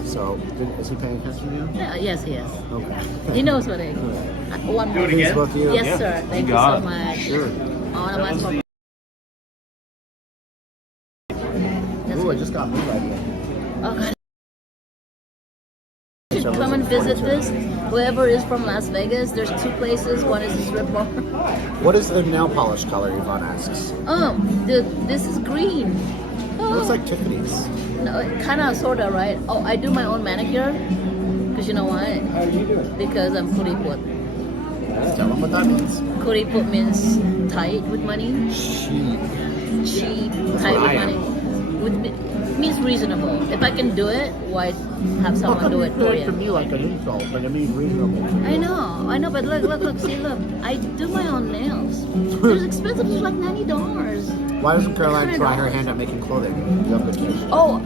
So, is he paying attention to you? Yeah, yes, he is. Okay. He knows what it is. One more. Please, both of you. Yes, sir. Thank you so much. Sure. I want to watch more. Ooh, I just got moved idea. Oh, God. You should come and visit this. Whoever is from Las Vegas, there's two places. One is a strip bar. What is the nail polish color, Yvonne asks? This is green. It looks like Tiffany's. No, kind of, sort of, right? Oh, I do my own manicure. Because you know what? How do you do it? Because I'm kuriput. Tell them what that means. Kuriput means tight with money. Cheap. Cheap, That's tight what with I am. money. Means reasonable. If I can do it, why have someone do it for To you? me like an insult, but it means reasonable. I know, but look, see, look. I do my own nails. They're expensive, it's like $90. Why doesn't Caroline try her hand at making clothing? You have good taste. Oh,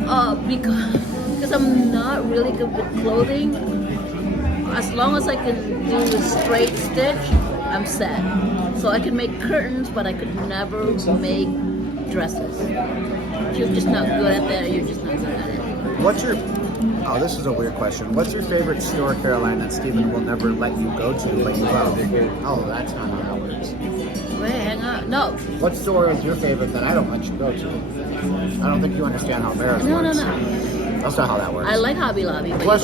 because I'm not really good with clothing. As long as I can do a straight stitch, I'm set. So I can make curtains, but I could never make dresses. If you're just not good at that, you're just not good at it. What's your... Oh, this is a weird question. What's your favorite store, Caroline, that Steven will never let you go to, but you love? Oh, that's not how that works. Wait, hang on. No. What store is your favorite that I don't let you go to? I don't think you understand how marriage No. works. That's not how that works. I like Hobby Lobby, but The you go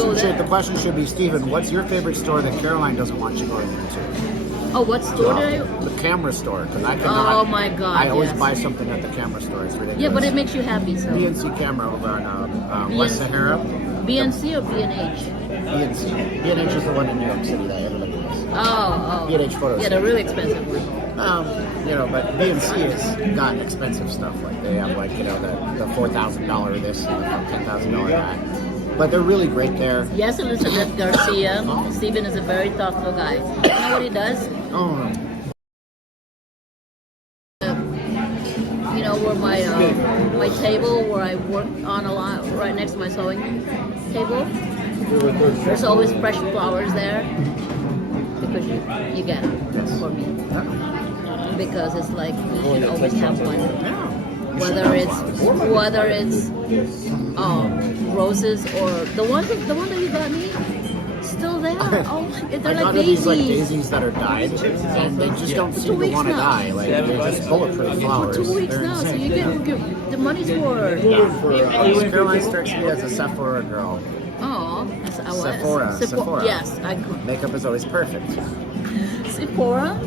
question there. should be, Steven, what's your favorite store that Caroline doesn't want you going into? Oh, what store did I? The camera store, because I cannot. Oh my God, I always yes. buy something at the camera store. It's ridiculous. Yeah, but it makes you happy, so. BNC camera over on West Sahara. BNC or BNH? BNC. BNH is the one in New York City that everybody knows. Oh. B&H photos. Yeah, the really expensive one. But BNC has got expensive stuff. Like they have the $4,000 this and the $10,000 that. But they're really great there. Yes, Elizabeth Garcia. Steven is a very thoughtful guy. You know what he does? Oh, You know where my table where I work on a lot, right next to my sewing table. There's always fresh flowers there because you get them for me. Because it's like you should always have one. Whether it's roses or the one that you got me, still there. Oh my they're like got these like daisies. daisies that are dyed, and they just don't For seem 2 to weeks want to now. die. Like they're just bulletproof flowers. 2 weeks They're now, so insane. you get the money's worth. Caroline strikes me as a Sephora girl. Oh, Sephora. Yes, Makeup is always perfect. Sephora.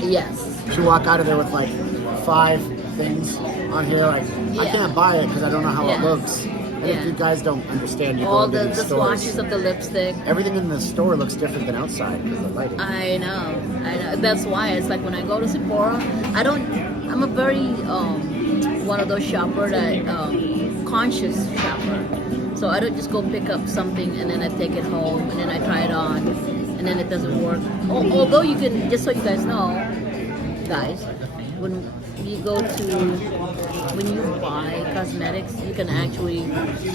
Yes. She walk out of there with like 5 things on here. Like I Yeah. can't buy it because I don't know how Yeah. it looks. And if Yeah. you guys don't understand, you go All into the these stores. swatches of the lipstick. Everything in the store looks different than outside because of the lighting. I know. That's why it's like when I go to Sephora, I'm a very one of those shopper that conscious shopper. So I don't just go pick up something and then I take it home and then I try it on and then it doesn't work. Although you can, just so you guys know, guys, when you buy cosmetics, you can actually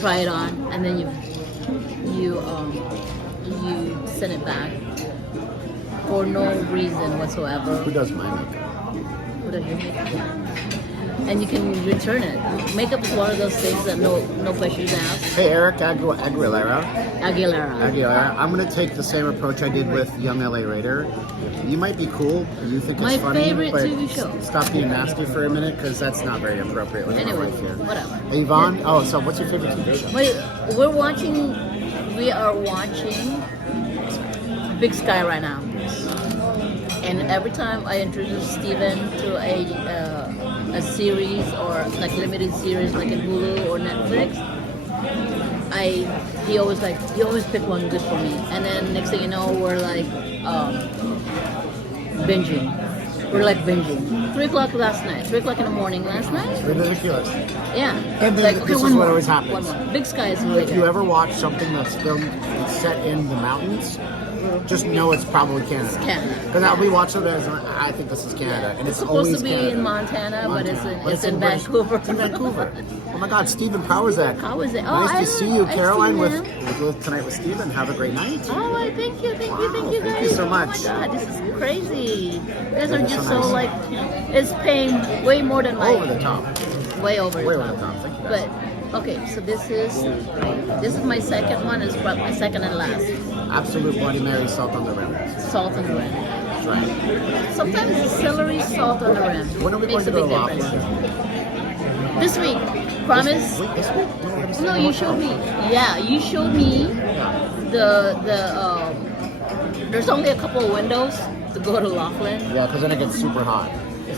try it on and then you send it back for no reason whatsoever. Who does my makeup? What does your makeup? And you can return it. Makeup is one of those things that no questions asked. Hey, Eric Aguilera. Aguilera. I'm going to take the same approach I did with Young LA Raider. You might be cool. You think it's My funny. favorite but TV show. Stop being nasty for a minute because that's not very appropriate with Anyway, my wife here. whatever. Hey, Yvonne? Oh, so what's your favorite TV show? We are watching Big Sky right now. And every time I introduce Steven to a series or like limited series like in Hulu or Netflix, he always pick one good for me. And then next thing you know, we're like binging. We're like binging. 3 o'clock last night. 3 o'clock in the morning last night. Ridiculous. Yeah. And then Like, this is one what more, always happens. one more. Big Sky is really If you good. ever watch something that's filmed, it's set in the mountains, just know it's probably Canada. Canada. Because we watch it as, I think this is Canada. And It's it's supposed always to be Canada. in Montana, but it's in British- Vancouver. It's in Vancouver. Oh my God, Stephen Powers-Ek. How is it? Oh, Nice to see you, I've Caroline, seen with tonight with Stephen. Have a great night. Oh, thank you, Wow, guys. thank you so much. Oh my God, this is crazy. You guys are Thank you just so so nice. like, it's paying way more than my Over the top. way over Way the over top. the top. Thank you. But okay, so this is my second one. It's my second and last. Absolute Bloody Mary salt on the rim. Salt on the rim. That's right. Sometimes the celery salt on the rim When are we makes going a to big go to difference. Laughlin? This week, promise. Wait, this week? No, we're gonna stay No, in the you hotel. showed me. Yeah, you showed me Yeah. there's only a couple of windows to go to Laughlin. Yeah, because then it gets super hot.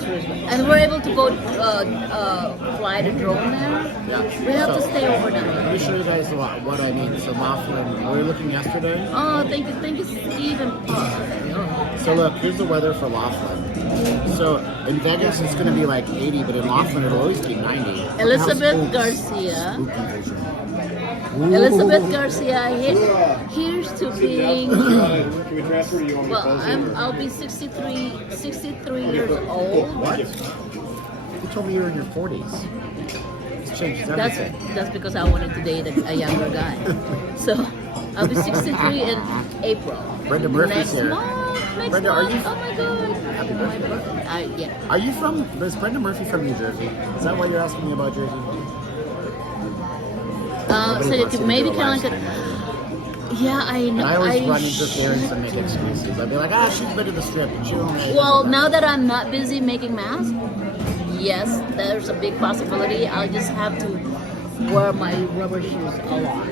And we're able to go fly the drone there. Yeah. We have to So, stay Let overnight. me show you guys what I mean. So Laughlin, we were looking yesterday. Oh, thank you, Stephen. So look, here's the weather for Laughlin. So in Vegas it's going to be like 80, but in Laughlin it'll always be 90. Elizabeth Spooky Garcia. vision. Elizabeth Garcia. Here's to being. Can we transfer to you on Well, I'll be 63 years old. What? You told me you were in your 40s. It's changed everything. That's because I wanted to date a younger guy. So I'll be 63 in April. Brenda Murphy's Next here. month. Next Brenda, are month. you- Oh my God. Happy My birthday. birthday. Yeah. Are you from? Is Brenda Murphy from New Jersey? Is that why you're asking me about Jersey? Nobody So wants you to maybe do a kind live of like stream. yeah, I know. I always run into parents and make excuses. I'd be like, she's been to the strip and she only. Well, now that I'm not busy making masks, yes, there's a big possibility. I'll just have to wear my rubber shoes a lot.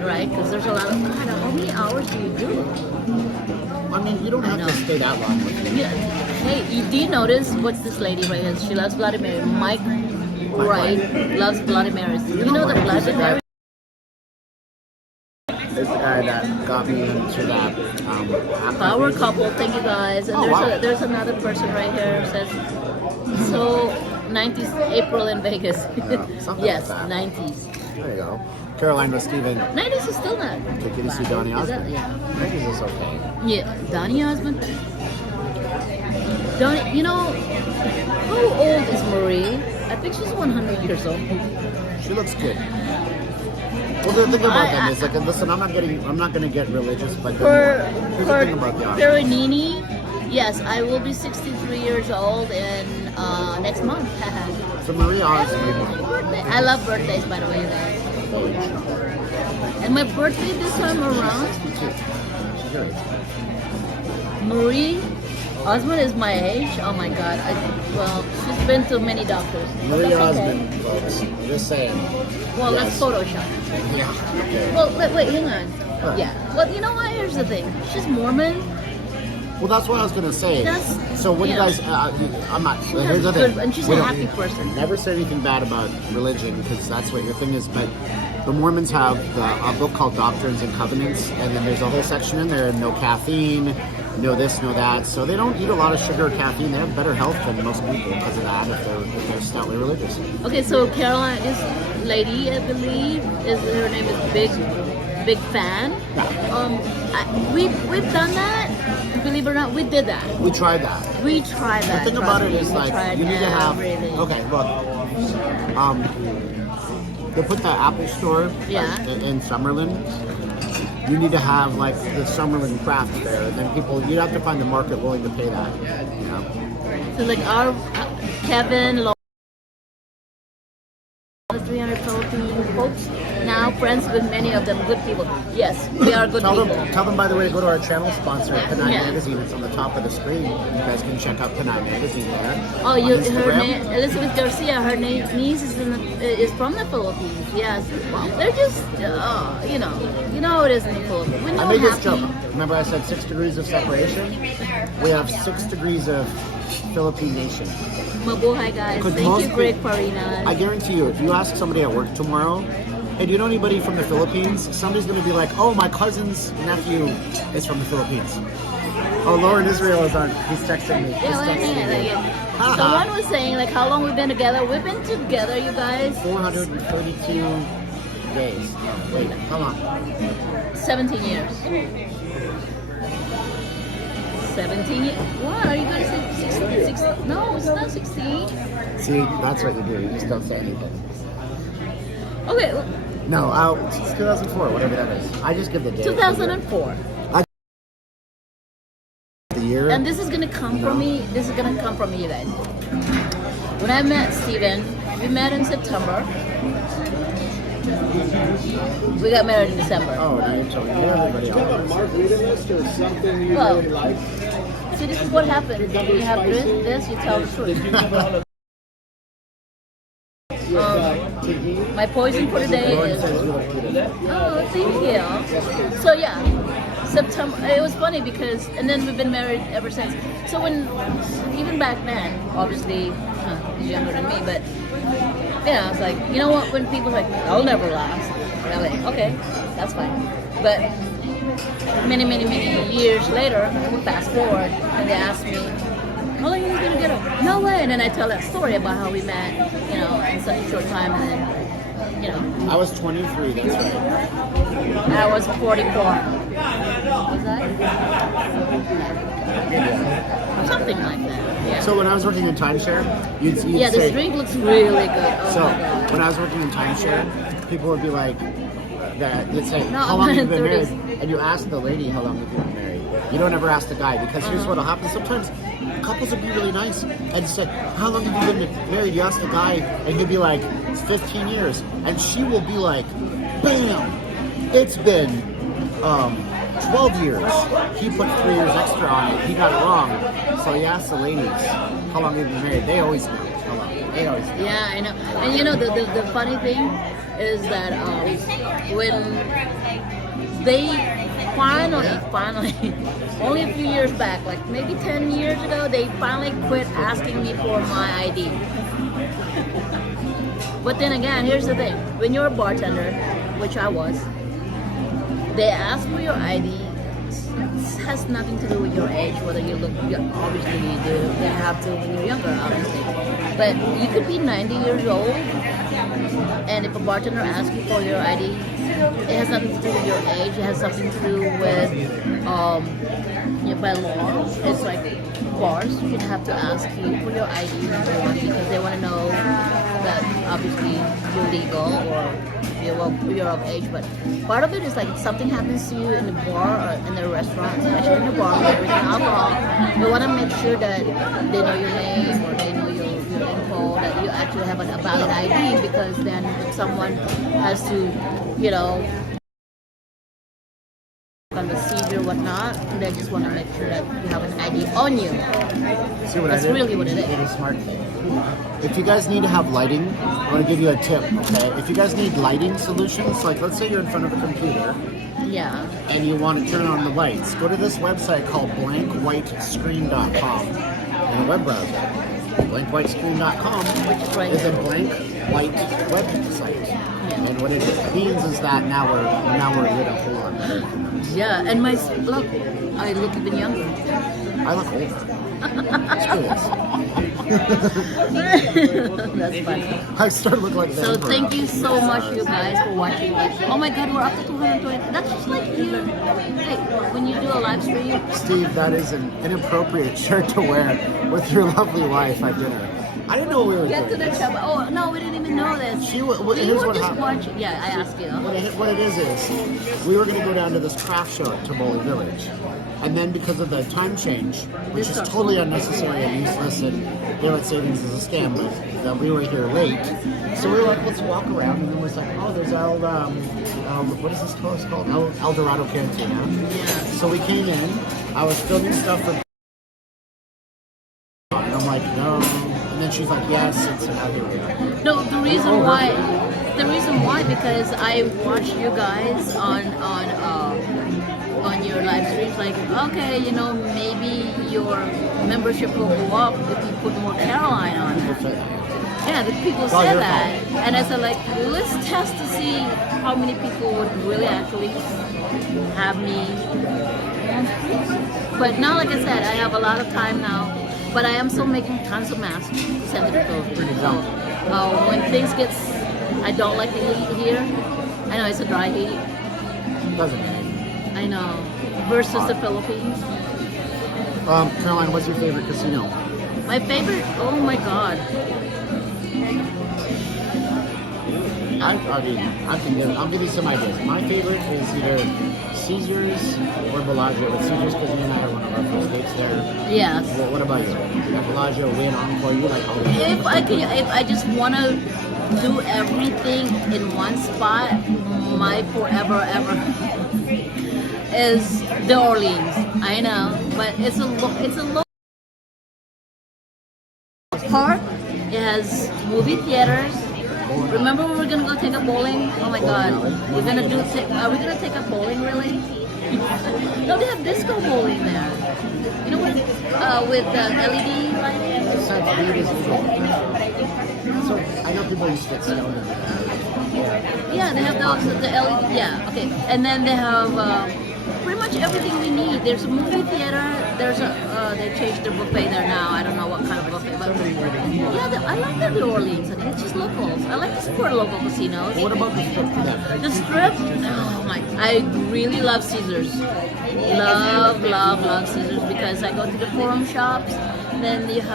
Right? Because there's a lot of, God, how many hours do you do? I mean, you don't have know. to stay that long with me. Yeah. Hey, do you notice what's this lady right here? She loves Bloody Mary. Mike Wright loves Bloody Marys. You know the Mike, Bloody he's the guy- Mary? Is the guy that got me into that Power couple, thank you guys. And Oh, wow. there's another person right here who says, so 90s April in Vegas. Yeah, something Yes, like that. 90s. There you go. Caroline with Steven. 90s is still not. Take you to see bad. Donny Is that- Osmond. Yeah. 90s is okay. Yeah, Donny Osmond. Donny, you know, how old is Marie? I think she's 100 years old. She looks good. Well, the thing about I- them is, like, listen, I'm not gonna get religious, but For here's the thing about the Osmonds. Peronini, yes, I will be 63 years old in next month. So Marie My Osmond, birthday. I love birthdays, by the way, you guys. And my birthday this time around, your age? Marie Osmond is my age. Oh my God. Well, she's been to many doctors. But Marie that's okay. Osmond, folks. Just saying. Well, Yes. that's Photoshop. Yeah. Okay. Well, wait, hang on. What? Yeah. Well, you know what? Here's the thing. She's Mormon. Well, that's what I was gonna say. That's- So what do you yeah. guys? I'm not. She Here's the has thing. good, and she's We a don't happy person. Never say anything bad about religion because that's what your thing is. But the Mormons have a book called Doctrines and Covenants, and then there's a whole section in there: no caffeine, no this, no that. So they don't eat a lot of sugar or caffeine. They have better health than most people because of that. If they're stoutly religious. Okay, so Caroline, this lady, I believe, is her name is Big Fan. We've done that. Believe it or not, we did that. We tried that. We tried that. The thing about it is We like tried you need to have. everything. Okay, look. They put the Apple Store Yeah. in Summerlin. You need to have like the Summerlin craft there, and then you'd have to find the market willing to pay that. You know? So like our Kevin, the 300 Philippine folks, now friends with many of them, good people. Yes, we are good Tell people. them, by the way, to go to our channel sponsor, Cantina Yeah. Magazine. It's on the top of the screen. You guys can check out Cantina Magazine there. Oh, on her Instagram. name Elizabeth Garcia. Her niece is from the Philippines. Yes, they're just you know how it is in the Philippines. When I you're made this happy, joke. Remember I said 6 degrees of separation? We have 6 degrees of Philippine nation. mabuhay guys. Could Thank most you, pe- Greg Farina. I guarantee you, if you ask somebody at work tomorrow, hey, do you know anybody from the Philippines? Somebody's going to be like, oh, my cousin's nephew is from the Philippines. Oh, Lauren Israel is on. He's texting me. He's Yeah, texting me. Haha. someone was saying like how long we've been together. We've been together, you guys, 432 days. Wait, come on. 17 years. 17 years. What are you going to say? 16? No, it's not 16. See, that's what you do. You just don't say anything. Okay, No, it's 2004, whatever that is. I just give the date. 2004. The year. And this is gonna come from me. This is gonna come from me, you guys. When I met Steven, we met in September. We got married in December. Oh, now you're telling me everybody Do you have a else. margarita list or something you Well, really like? See, this is what happens. When you have this, you tell the truth. My poison for today Lauren is. says you look beautiful. Oh, thank you. So yeah, September. It was funny because, and then we've been married ever since. So when, even back then, obviously, he's younger than me, but yeah, I was like, you know what? When people are like, I'll never last. And I'm like, okay, that's fine. But many years later, fast forward, and they ask me, how long are you gonna get her? No way. And then I tell that story about how we met, you know, in such a short time, and then, you know, I was 23, that's right. I was 44. Was that? Something like that. Yeah. So when I was working in timeshare, you'd Yeah, say, this drink looks really good. Oh so my god. when I was working in timeshare, people would be like, they'd say, No, how I'm long have you in been married? 30s. And you ask the lady how long have you been married. You don't ever ask the guy because here's what'll happen. Sometimes couples will be really nice and say, how long have you been married? You ask the guy and he'll be like, it's 15 years. And she will be like, bam, it's been 12 years. He put 3 years extra on it. He got it wrong. So he asked the ladies, how long have you been married? They always know how long. They always know. Yeah, I know. And you know, the funny thing is that when they finally, only a few years back, like maybe 10 years ago, they finally quit asking me for my ID. But then again, here's the thing. When you're a bartender, which I was, they ask for your ID. It has nothing to do with your age, whether you look, obviously you do. They have to when you're younger, obviously. But you could be 90 years old, and if a bartender asks you for your ID, it has nothing to do with your age. It has something to do with, by law, it's like bars should have to ask you for your ID number one because they want to know that obviously you're legal or you're of age. But part of it is like if something happens to you in the bar or in the restaurant, especially in the bar where there's alcohol, they want to make sure that they know your name or they know your info, that you actually have a valid ID, because then if someone has to, you know, on the seizure, whatnot. They just want to make sure that you have an ID on you. See what That's I did? really what it is. Really smart. If you guys need to have lighting, I'm going to give you a tip, okay? If you guys need lighting solutions, like let's say you're in front of a computer Yeah. and you want to turn on the lights, go to this website called blankwhitescreen.com in a web browser. Blankwhitescreen.com Which is right is a there. blank white website. And what it means is that now we're lit a whole lot better. Yeah, and my look, I look even younger. I look older. Screw this. That's funny. I start looking like So thank you so much, you guys, for watching. Oh my God, we're up to 220. That's just like you. Hey, when you do a live stream. Steve, that is an inappropriate shirt to wear with your lovely wife at dinner. I didn't know we were Get to doing the this. chop. Oh no, we didn't even know this. You You were were just watching. Yeah, I asked you. What it is we were going to go down to this craft show at Tivoli Village. And then because of the time change, which is totally unnecessary and useless, and daylight savings is a scam, but we were here late. So we were like, let's walk around, and then we're like, oh, there's what is this place called? El Dorado Cantina. Yeah. So we came in, I was filming stuff for and I'm like, no. And then she's like, yes, and so now here we are. No, the reason why, because I watched you guys on your live streams. Like, okay, you know, maybe your membership will go up if you put more Caroline on it. Yeah, the people Well, said your that, and I said like, let's test to see how many people would really actually have me. But now, like I said, I have a lot of time now. But I am still making tons of masks to send to the Philippines. So when things gets, I don't like the heat here. I know it's a dry heat. Doesn't matter. I know. Versus the Philippines. Caroline, what's your favorite casino? My favorite, oh my God. I'll give you some ideas. My favorite is either Caesars or Bellagio, but Caesars because me and I are one of our first dates there. Yes. What about you? Bellagio, Win, Encore, you like all of them? If I just want to do everything in one spot, my forever ever is the Orleans. I know, but it's a low park. It has movie theaters. Remember we were gonna go take a bowling? Oh my God, are we gonna take a bowling really? No, they have disco bowling there. You know what? With the LED lighting. Besides weed is legal. So I know people used to get stoned. Yeah, they have the LED. Yeah, okay. And then they have pretty much everything we need. There's a movie theater. There's they changed their buffet there now. I don't know what kind of buffet, but yeah, I like the New Orleans. I think it's just locals. I like to support local casinos. What about the strip for them? The strip, oh my! I really love Caesars. Love Caesars because I go to the forum shops. Then it's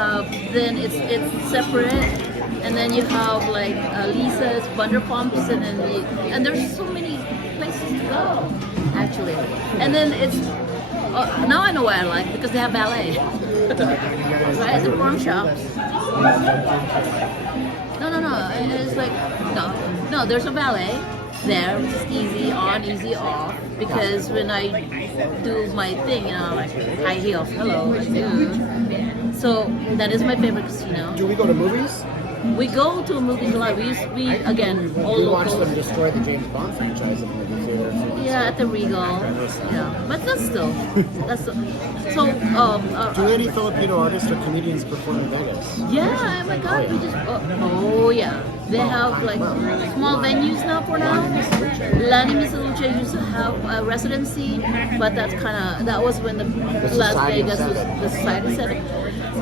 separate, and then you have like Lisa's, Vanderpumps, and there's so many places to go actually. And then it's now I know why I like because they have ballet. Right, the forum shops. No. It's like no. There's a ballet there, which is easy on, easy off. Because when I do my thing, you know, like high heels, hello. So that is my favorite casino. Do we go to movies? We go to movies a lot. We again all We watched locals. them destroy the James Bond franchise in the movie theater. Yeah, at the Regal. Yeah, but that's still. So. Do any Filipino artists or comedians perform in Vegas? Yeah, oh my God, we just. Oh yeah, they have like small venues now for now. Lani Misalucha used to have a residency, but that was when the Las Society Vegas said was it. the society said it.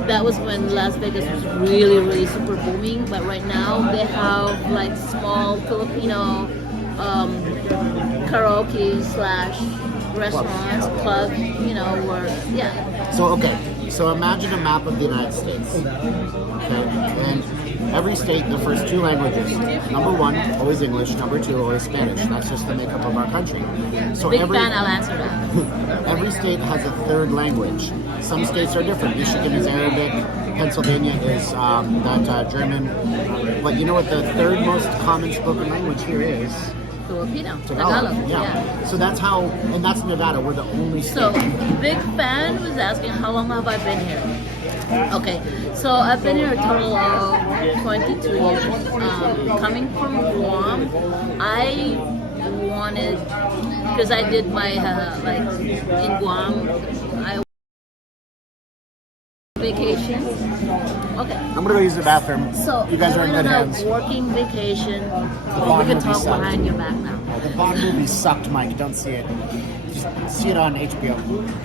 That was when Las Vegas was really super booming. But right now they have like small Filipino karaoke / restaurants, clubs, you know, where So imagine a map of the United States. Okay, and every state, the first two languages. Number one, always English. Number two, always Spanish. That's just the makeup of our country. So Big fan, I'll answer that. every state has a third language. Some states are different. Michigan is Arabic. Pennsylvania is German. But you know what the third most common spoken language here is? Filipino. Tagalog. Yeah. So that's how, and that's Nevada. We're the only So, state. Big Fan was asking how long have I been here? Okay, so I've been here a total of 22 years. Coming from Guam, I wanted, because I did my, like, in Guam, I vacation. Okay. I'm gonna go use the bathroom. So, you guys I are in went good on hands. a working vacation. Bond We can movie talk sucked. behind your back now. The Bond movie sucked, Mike. Don't see it. Just see it on HBO.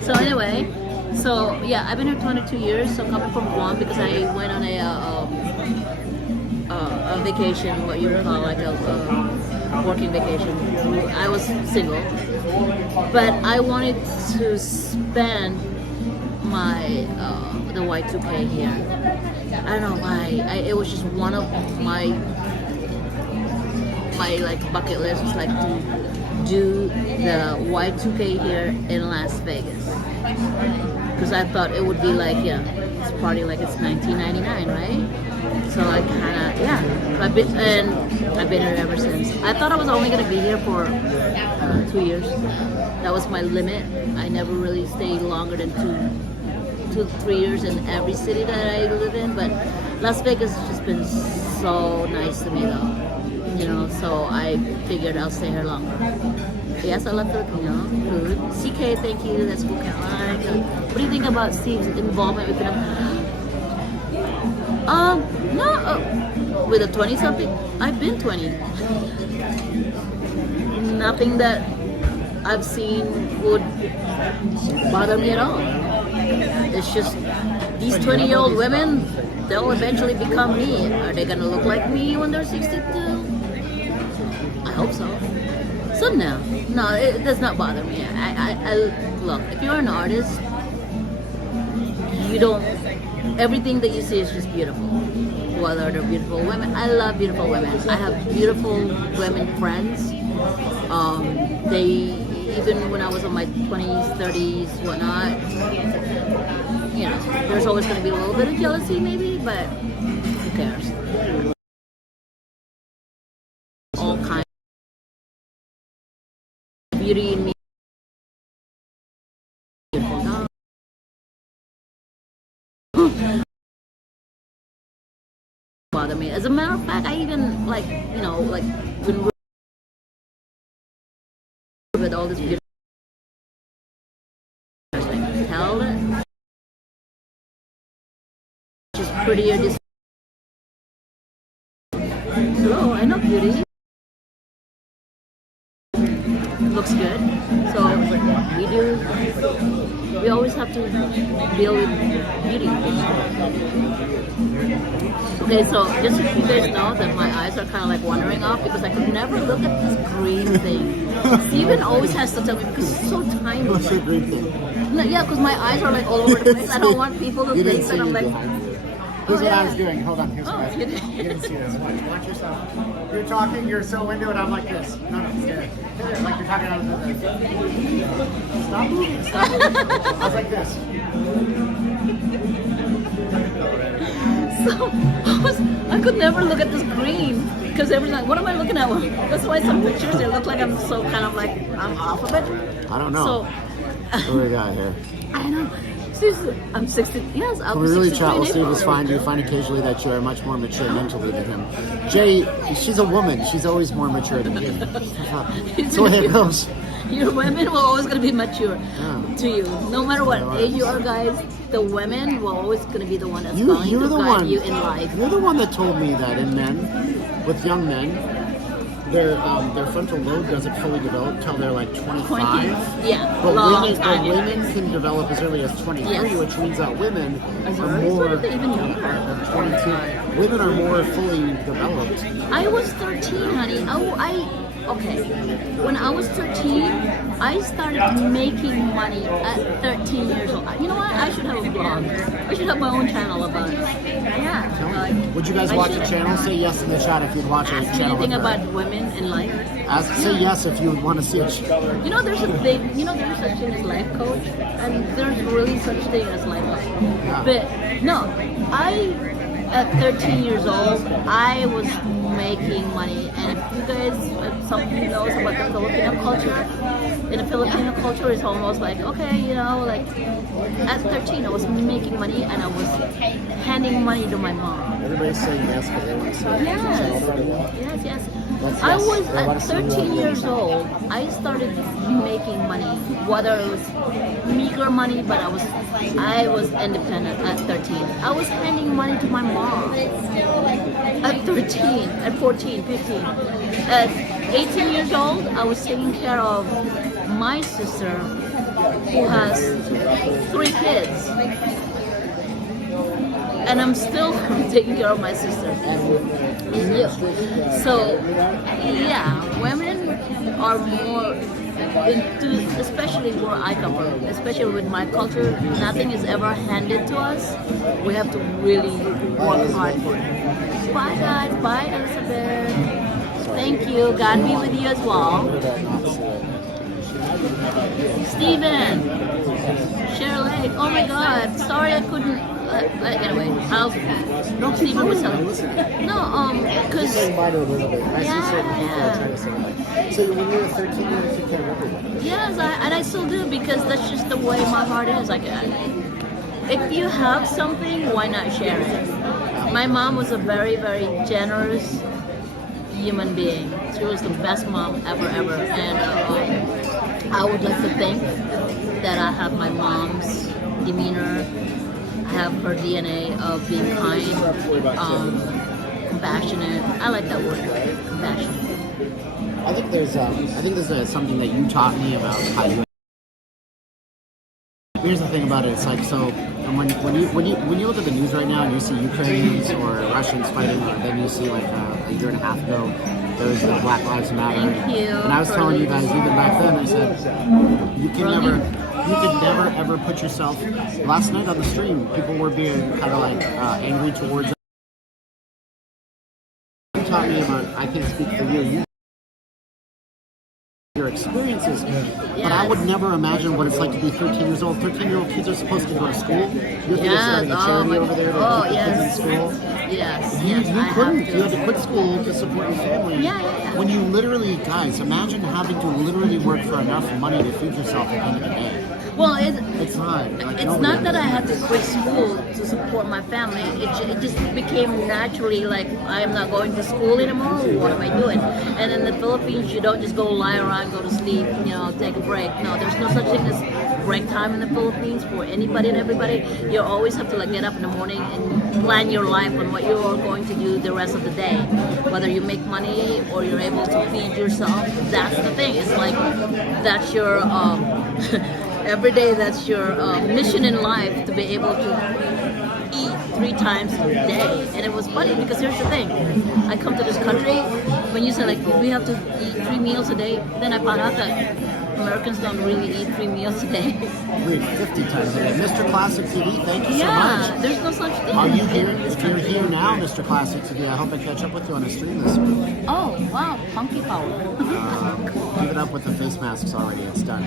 So anyway, so yeah, I've been here 22 years. So coming from Guam because I went on a vacation, what you would call like a working vacation. I was single, but I wanted to spend my the Y2K here. I don't know why. It was just one of my like bucket list was like to do the Y2K here in Las Vegas because I thought it would be like it's party like it's 1999, right? So I kind of I've been here ever since. I thought I was only gonna be here for 2 years. That was my limit. I never really stayed longer than 2 to 3 years in every city that I live in, but Las Vegas has just been so nice to me though. You know, so I figured I'll stay here longer. Yes, I love Filipino food. CK, thank you. That's cool, Caroline. What do you think about Steve's involvement with them? No, with a 20-something, I've been 20. Nothing that I've seen would bother me at all. It's just these 20-year-old women, they'll eventually become me. Are they gonna look like me when they're 62? I hope so. So no, it does not bother me. I look, if you're an artist, you don't, everything that you see is just beautiful. Whether they're beautiful women, I love beautiful women. I have beautiful women friends. They, even when I was in my 20s, 30s, whatnot, you know, there's always going to be a little bit of jealousy maybe, but who cares? All kinds of beauty in me. Beautiful. Bother me. As a matter of fact, I even like, you know, like when we're with all this beautiful, like, tell it. She's prettier. This. Hello, I know beauty. Looks good. So we always have to deal with beauty. Okay, so just so you guys know that my eyes are kind of like wandering off because I could never look at this green thing. Steven always has to tell me because it's so tiny. What's the green thing? No, yeah, because my eyes are like all over the place. I don't want people to You didn't think see that I'm me like. behind you. Here's what I was doing. Hold on. Here's Oh, what you did. you didn't see this. Watch yourself. You're talking. You're so into it. I'm like this. No, stare. Like you're talking out of the. Stop moving. Stop moving. I was like this. So I could never look at this green because every time, what am I looking at? That's why some pictures they look like I'm so kind of like I'm off of it. I don't know. So What do we got here? I know. Seriously, I'm 60. Yes, I'll Can be we really 63 chat? We'll in see if April. it's fine. Do you find occasionally that you're much more mature mentally than him? Jay, she's a woman. She's always more mature than you. So here it goes. Your women will always going to be mature Yeah. to you. No matter what age you are, guys, the women will always going to be the one that's going You're to the guide one. you in life. You're the one that told me that in men, with young men, their frontal lobe doesn't fully develop till they're like 25. Yeah, But long women, time. women can develop as early as 23, Yes. which means that women As are early as more 23, even younger. 22. Women are more fully developed. I was 13, honey. Okay. When I was 13, I started making money at 13 years old. You know what? I should have a blog. I should have my own channel about it. Yeah. Would you guys I watch should a channel? Say yes in the chat if you'd watch a ask me channel. anything with her. about women in life. Say yes if you would want to see it. You know, there's such thing as life coach, and there's really such thing as life coach. Yeah. But no, at 13 years old, I was making money, and if you guys have some of you knows about the Filipino culture. In the Filipino culture, it's almost like, okay, you know, like at 13, I was making money and I was handing money to my mom. Everybody's saying yes because they want to see it. Yes. I was at 13 years old. I started making money, whether it was meager money, but I was independent at 13. I was handing money to my mom at 13, at 14, 15. At 18 years old, I was taking care of my sister who has 3 kids. And I'm still taking care of my sister. So, yeah, women are more into, especially where I come from, especially with my culture, nothing is ever handed to us. We have to really work hard for it. Bye guys, bye Elizabeth. Thank you, God be with you as well. Steven, Shirley, oh my God, sorry I couldn't. Anyway, how's Steven was telling me. No, because So when you were 13, you were taking care of everyone. Yes, and I still do because that's just the way my heart is. Like, if you have something, why not share it? My mom was a very, very generous human being. She was the best mom ever, and I would like to think that I have my mom's demeanor. I have her DNA of being kind, compassionate. I like that word, compassionate. I think there's something that you taught me about how you. Here's the thing about it. It's like so. And when you look at the news right now and you see Ukrainians or Russians fighting, or then you see like a year and a half ago there was the Black Lives Matter. Thank you. And I was telling you guys even back then, I said you could never ever put yourself. Last night on the stream, people were being kind of like angry towards. You taught me about. I can't speak for you. Your experiences, but I would never imagine what it's like to be 13 years old. 13-year-old kids are supposed to go to school. You're starting a charity over there to keep kids in school. Yes. You couldn't. You had to quit school to support your family. Yeah. When you literally, guys, imagine having to literally work for enough money to feed yourself at the end of the day. Well, it's hard. Like, it's not that I had to quit school to support my family. It just became naturally like I'm not going to school anymore. What am I doing? And in the Philippines, you don't just go lie around, go to sleep, take a break. No, there's no such thing as break time in the Philippines for anybody and everybody. You always have to like get up in the morning and plan your life on what you are going to do the rest of the day. Whether you make money or you're able to feed yourself, that's the thing. It's like that's your every day, that's your mission in life, to be able to eat 3 times a day. And it was funny because here's the thing. I come to this country, when you say like we have to eat 3 meals a day, then I found out that Americans don't really eat 3 meals a day. We eat 50 times a day. Mr. Classic TV, thank you so much. Yeah, there's no such thing. Are you here? If you're here now, Mr. Classic TV, I hope I catch up with you on the stream this week. Oh, wow, punky power. Give it up with the face masks already. It's done.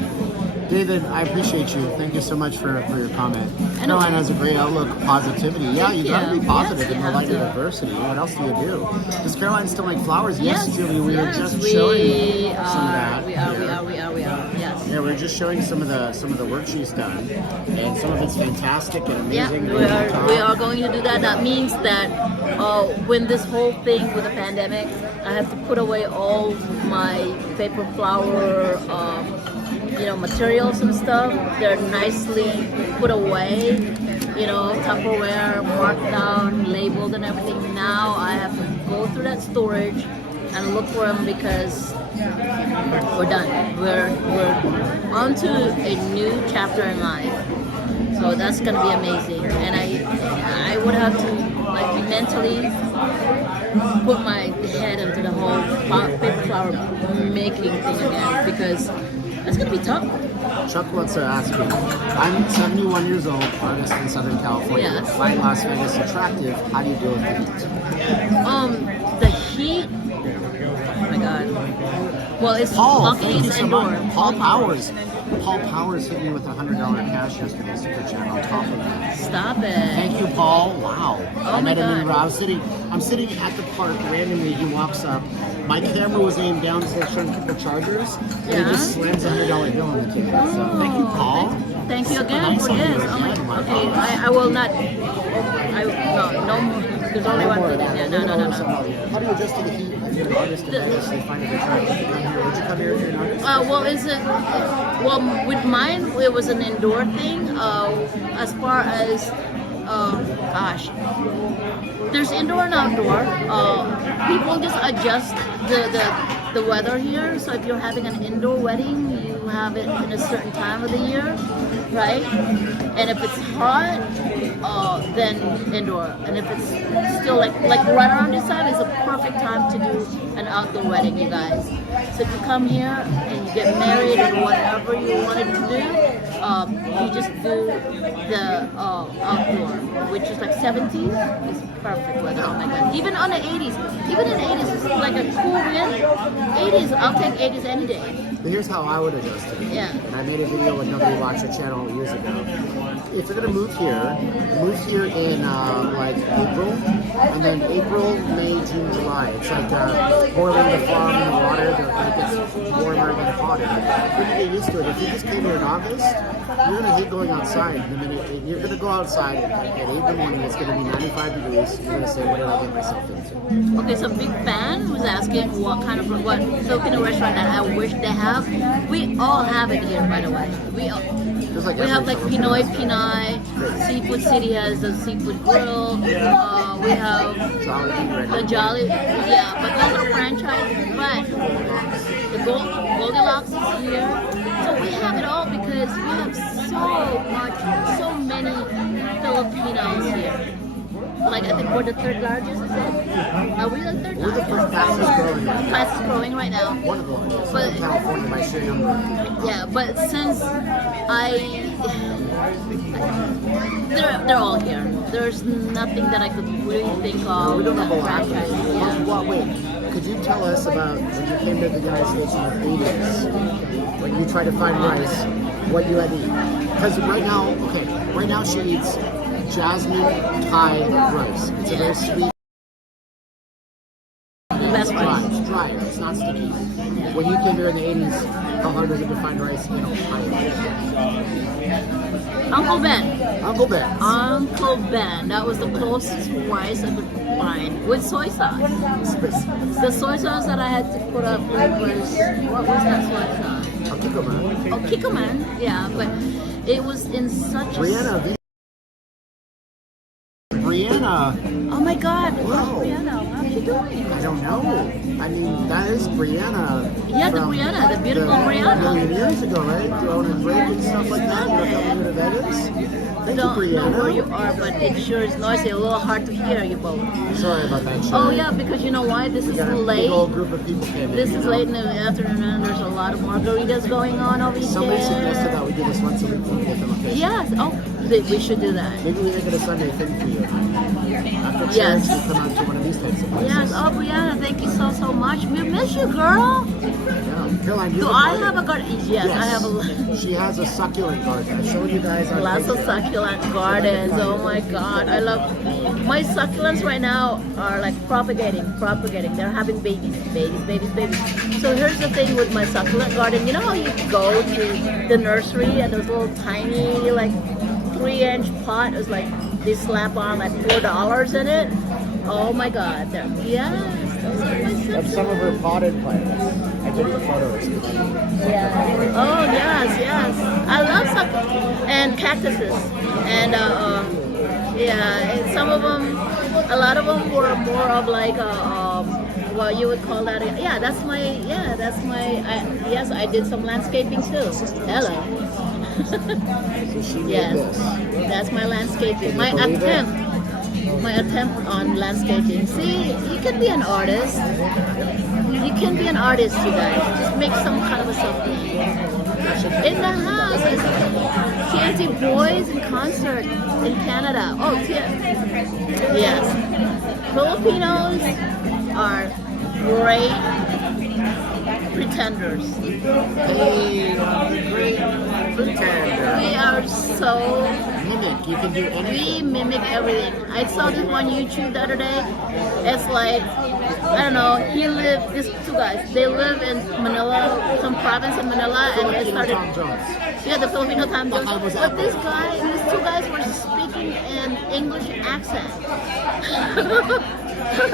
David, I appreciate you. Thank you so much for your comment. Caroline has a great outlook, positivity. Yeah, you gotta be positive in the light of adversity. What else do you do? Does Caroline still make flowers? Yes, Julie. We were just showing some of that. We are. Yes. Yeah, we're just showing some of the work she's done, and some of it's fantastic and amazing. Yeah, we are going to do that. That means that when this whole thing with the pandemic, I have to put away all my paper flower. Materials and stuff, they're nicely put away, Tupperware, marked down, labeled and everything. Now I have to go through that storage and look for them because we're done. We're on to a new chapter in life. So that's gonna be amazing. And I would have to like mentally put my head into the whole paper flower making thing again because it's going to be tough. Chuck wants to ask you, I'm 71 years old, artist in Southern California. Yes. Find Las Vegas attractive. How do you deal with the heat? The heat, oh my God. Well, it's Paul, lucky thank you it's so indoor. much. Paul Powers. Paul Powers hit me with $100 cash yesterday, super chat on top of that. Stop it. Thank you, Paul. Wow. Oh I my met him in, God. I'm sitting at the park randomly. He walks up. My camera was aimed down to start showing people chargers. And Yeah. he just slams a $100 bill on the table. So thank you, Paul. Thank you Super again nice for of you this. Oh again, my, my okay, gosh. I will not. No more. There's only one thing. Yeah, no. How do you adjust to the heat? If you're an artist in Vegas, you find it attractive to come here. Would you come here if you're an artist? Well, with mine, it was an indoor thing. As far as, gosh, there's indoor and outdoor. People just adjust the weather here. So if you're having an indoor wedding, you have it in a certain time of the year, right? And if it's hot, then indoor. And if it's still like right around this time is a perfect time to do an outdoor wedding, you guys. So if you come here and you get married or whatever you wanted to do, you just do the outdoor, which is like 70s. It's perfect weather. Oh my God. Even on the 80s. Even in the 80s, it's like a cool wind. 80s, I'll take 80s any day. But here's how I would adjust to it. Yeah. And I made a video when nobody watched the channel years ago. If you're gonna move here in like April, and then April, May, June, July. It's like boiling the farm in the water. It gets warmer and then hotter. You're gonna get used to it. If you just came here in August, you're gonna hate going outside. The minute you're gonna go outside at 8 in the morning, it's gonna be 95 degrees. You're gonna say, what did I get myself into? Okay, so Big Fan was asking what Filipino restaurant that I wish they have. We all have it here, by the way. We have like Pinoy Pinay, Seafood City has a seafood grill. We have the Jolly, yeah, but those are franchises. But the Goldilocks is here, so we have it all because we have so many Filipinos here. Like I think we're the third largest. Is it? Are we the third We're the largest? fastest growing. Fastest growing right now. One of the largest. But- in California by sheer number. Yeah, but since they're all here. There's nothing that I could really think of. We don't have a that lot of franchise. it. Yeah. Well, wait. Could you tell us about when you came to the United States in the 80s, when you tried to find rice, what you had to eat? Because right now she eats jasmine Thai rice. It's a very sweet, Best dry. rice. It's dry. It's not sticky. When you came here in the 80s, how hard was it to find rice in Ohio? Uncle Ben. Uncle Ben. Uncle Ben. That was the closest rice I could find with soy sauce. The soy sauce that I had to put up with was, what was that soy sauce? Kikoman. Oh, Kikoman. Yeah, but it was in such a... Brianna. Oh my God. Wow. Brianna, how's she doing? I don't know. I mean, that is Brianna. Yeah, the from Brianna, the beautiful A Brianna. million years ago, right? Throwing a break and stuff like that. You're coming here to Vegas. Thank Don't you, know where you Brianna. are, but it sure is noisy. A little hard to hear you both. Sorry about that. Oh Sharon. yeah, because you know why? This We is got a late. big old group of people came in. This you is know? late in the afternoon, and there's a lot of margaritas going on over here. Somebody suggested that we do this once a week for different locations. Yes. Oh, we should do that. Maybe we make it a Sunday thing for you. After church, Yes. we come out to one of these types of places. Yes. Oh, Brianna, thank you so much. We miss you, girl. Yeah. Caroline, you Do I have a garden? Yes, I have a She has a succulent garden. I showed you guys on lots of Facebook. succulent gardens. Oh my God, I love my succulents right now are like propagating. They're having babies. So here's the thing with my succulent garden. You know how you go to the nursery and those little tiny like 3-inch pot is like they slap on like $4 in it. Oh my God, yes, those are my Of some of her potted plants. I took the photos. Yeah. Oh yes. I love succulents and cactuses, and yeah. And some of them, a lot of them were more of like what you would call that. Yeah, that's my. Yes, I did some landscaping too. Hello. So she made Yes, this. that's my landscaping. My believe it? attempt on landscaping. See, you can be an artist. You can be an artist, you guys. Just make some kind of a something. In the house is TNT Boys in concert in Canada. Oh, yes. Filipinos are great pretenders. Hey, the great pretender. We are so Mimic. You can do anything. we mimic everything. I saw this one YouTube the other day. It's like I don't know. These two guys. They live in Manila, some province in Manila, and they Filipino started. Tom Jones. Yeah, the Filipino time zones. I was But epic. these two guys were speaking in English accent.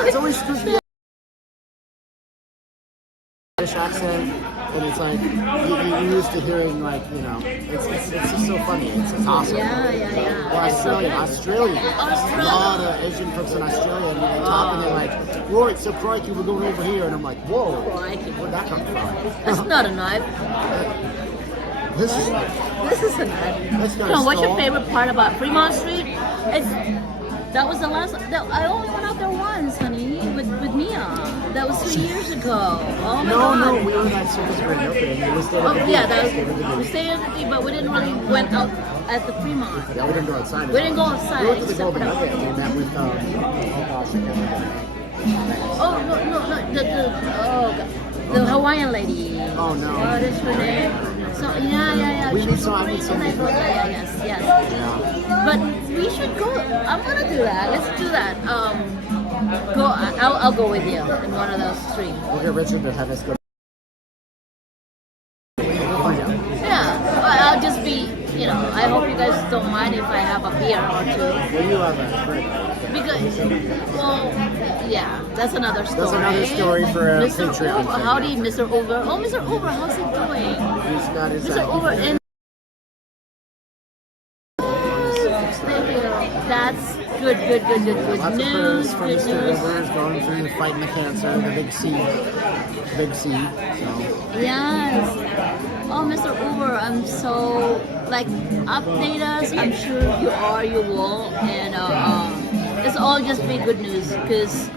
It's always just the British accent, and it's like you're used to hearing like it's just so funny. It's awesome. Yeah. Or It's so Australia. good. Australia. A lot of Asian folks in Australia, and they talk and they're like, "Roy, so crikey, we're going over here," and I'm like, "Whoa, Crikey. where'd that come That's from?" not a knife. This is This is a knife. That's not You know, a what's your skull. favorite part about Fremont Street? That was the last. I only went out there once, honey, with Mia. That was 3 years ago. Oh my god. no, we were in that circus grand opening. We stayed at Oh the yeah, beach. we stayed at the beach, but we didn't really went out at the Fremont. Yeah, we didn't go outside. We didn't go outside. We went to the except Golden for Nugget. We met with oh gosh, I can't remember. Oh no, the Hawaiian lady. Oh, no. What is her name? So yeah. We She's meet so I meet Korean, so many I thought, people. yes. Yeah. But we should go. I'm gonna do that. Let's do that. Go. I'll go with you in one of those three. We'll get Richard to have us go. We'll find out. Yeah. I'll just be. I hope you guys don't mind if I have a beer or two. Well, you have a great. Because, yeah, that's another story. That's another story for a Mr. Patreon Over, thing. howdy, Mr. Over. Oh, Mr. Over, how's he doing? He's got his. Mr. Over, and thank you. That's good Lots of news. prayers for Good Mr. news. Rivers going through the fighting the cancer, the big C. Big C. So. Yes. Oh, Mr. Uber, I'm so update us. I'm sure you will, and it's all just be good news because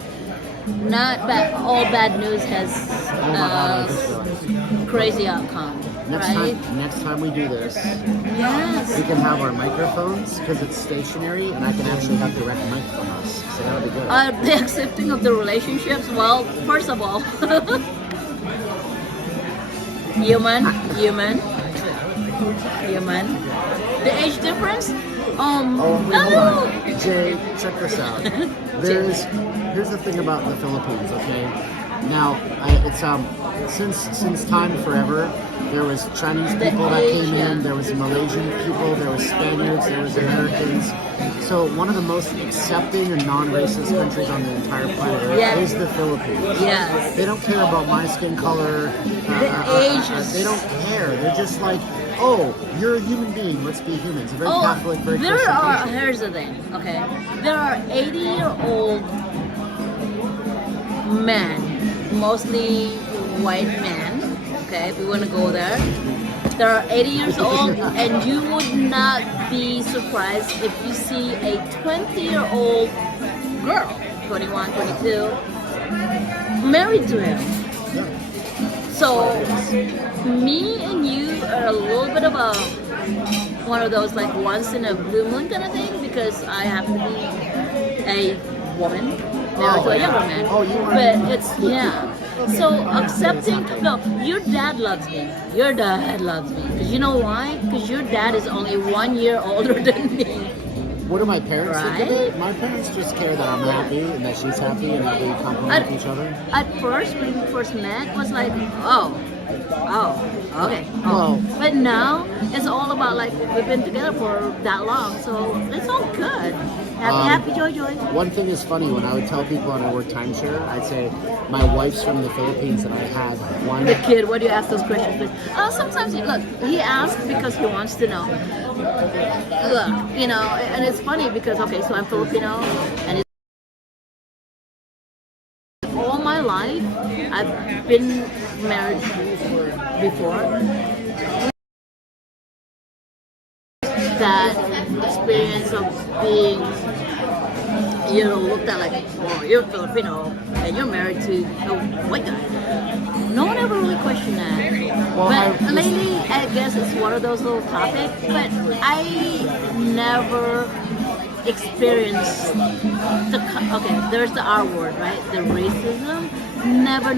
not bad. All bad news has Oh my God, I just realized. crazy outcome, right? Next time we do this, Yes. we can have our microphones because it's stationary, and I can actually have direct mic from us. So that would be good. Are they accepting of the relationships? Well, first of all, human. The age difference? Oh, wait, hold no. on. Jay, check this out. Here's the thing about the Philippines, okay? Now, it's since time forever, there was Chinese people that came in, there was Malaysian people, there was Spaniards, there was Americans. So one of the most accepting and non-racist countries on the entire planet Yes. is the Philippines. Yes. They don't care about my skin color. ages. They don't care. They're just like, oh, you're a human being. Let's be humans. A very Catholic, very there Christian are. country. Here's the thing. Okay, there are 80-year-old men, mostly white men. Okay, if we want to go there. There are 80 years old, and you would not be surprised if you see a 20-year-old girl, 21, 22, married to him. So, me and you are a little bit of one of those once in a blue moon kind of thing because I happen to be a woman married to a younger man. Oh, you were. But it's So accepting. No, your dad loves me. Your dad loves me because you know why? Because your dad is only 1 year older than me. What do my parents think of Right? it? My parents just care that I'm happy and that she's happy and that we compliment each other. At first, when we first met, it was like, oh, okay. Well- But now it's all about we've been together for that long, so it's all good. Happy, joy. One thing is funny, when I would tell people on our work timeshare, I'd say, my wife's from the Philippines and I had one. The kid, what do you ask those questions? Sometimes he asks because he wants to know. Look, and it's funny because so I'm Filipino, and all my life I've been married before. That experience of being, looked at well, you're Filipino and you're married to a white guy. No one ever really questioned that. Well, But lately, I guess it's one of those little topics. But I never experienced there's the R word, right? The racism. Never.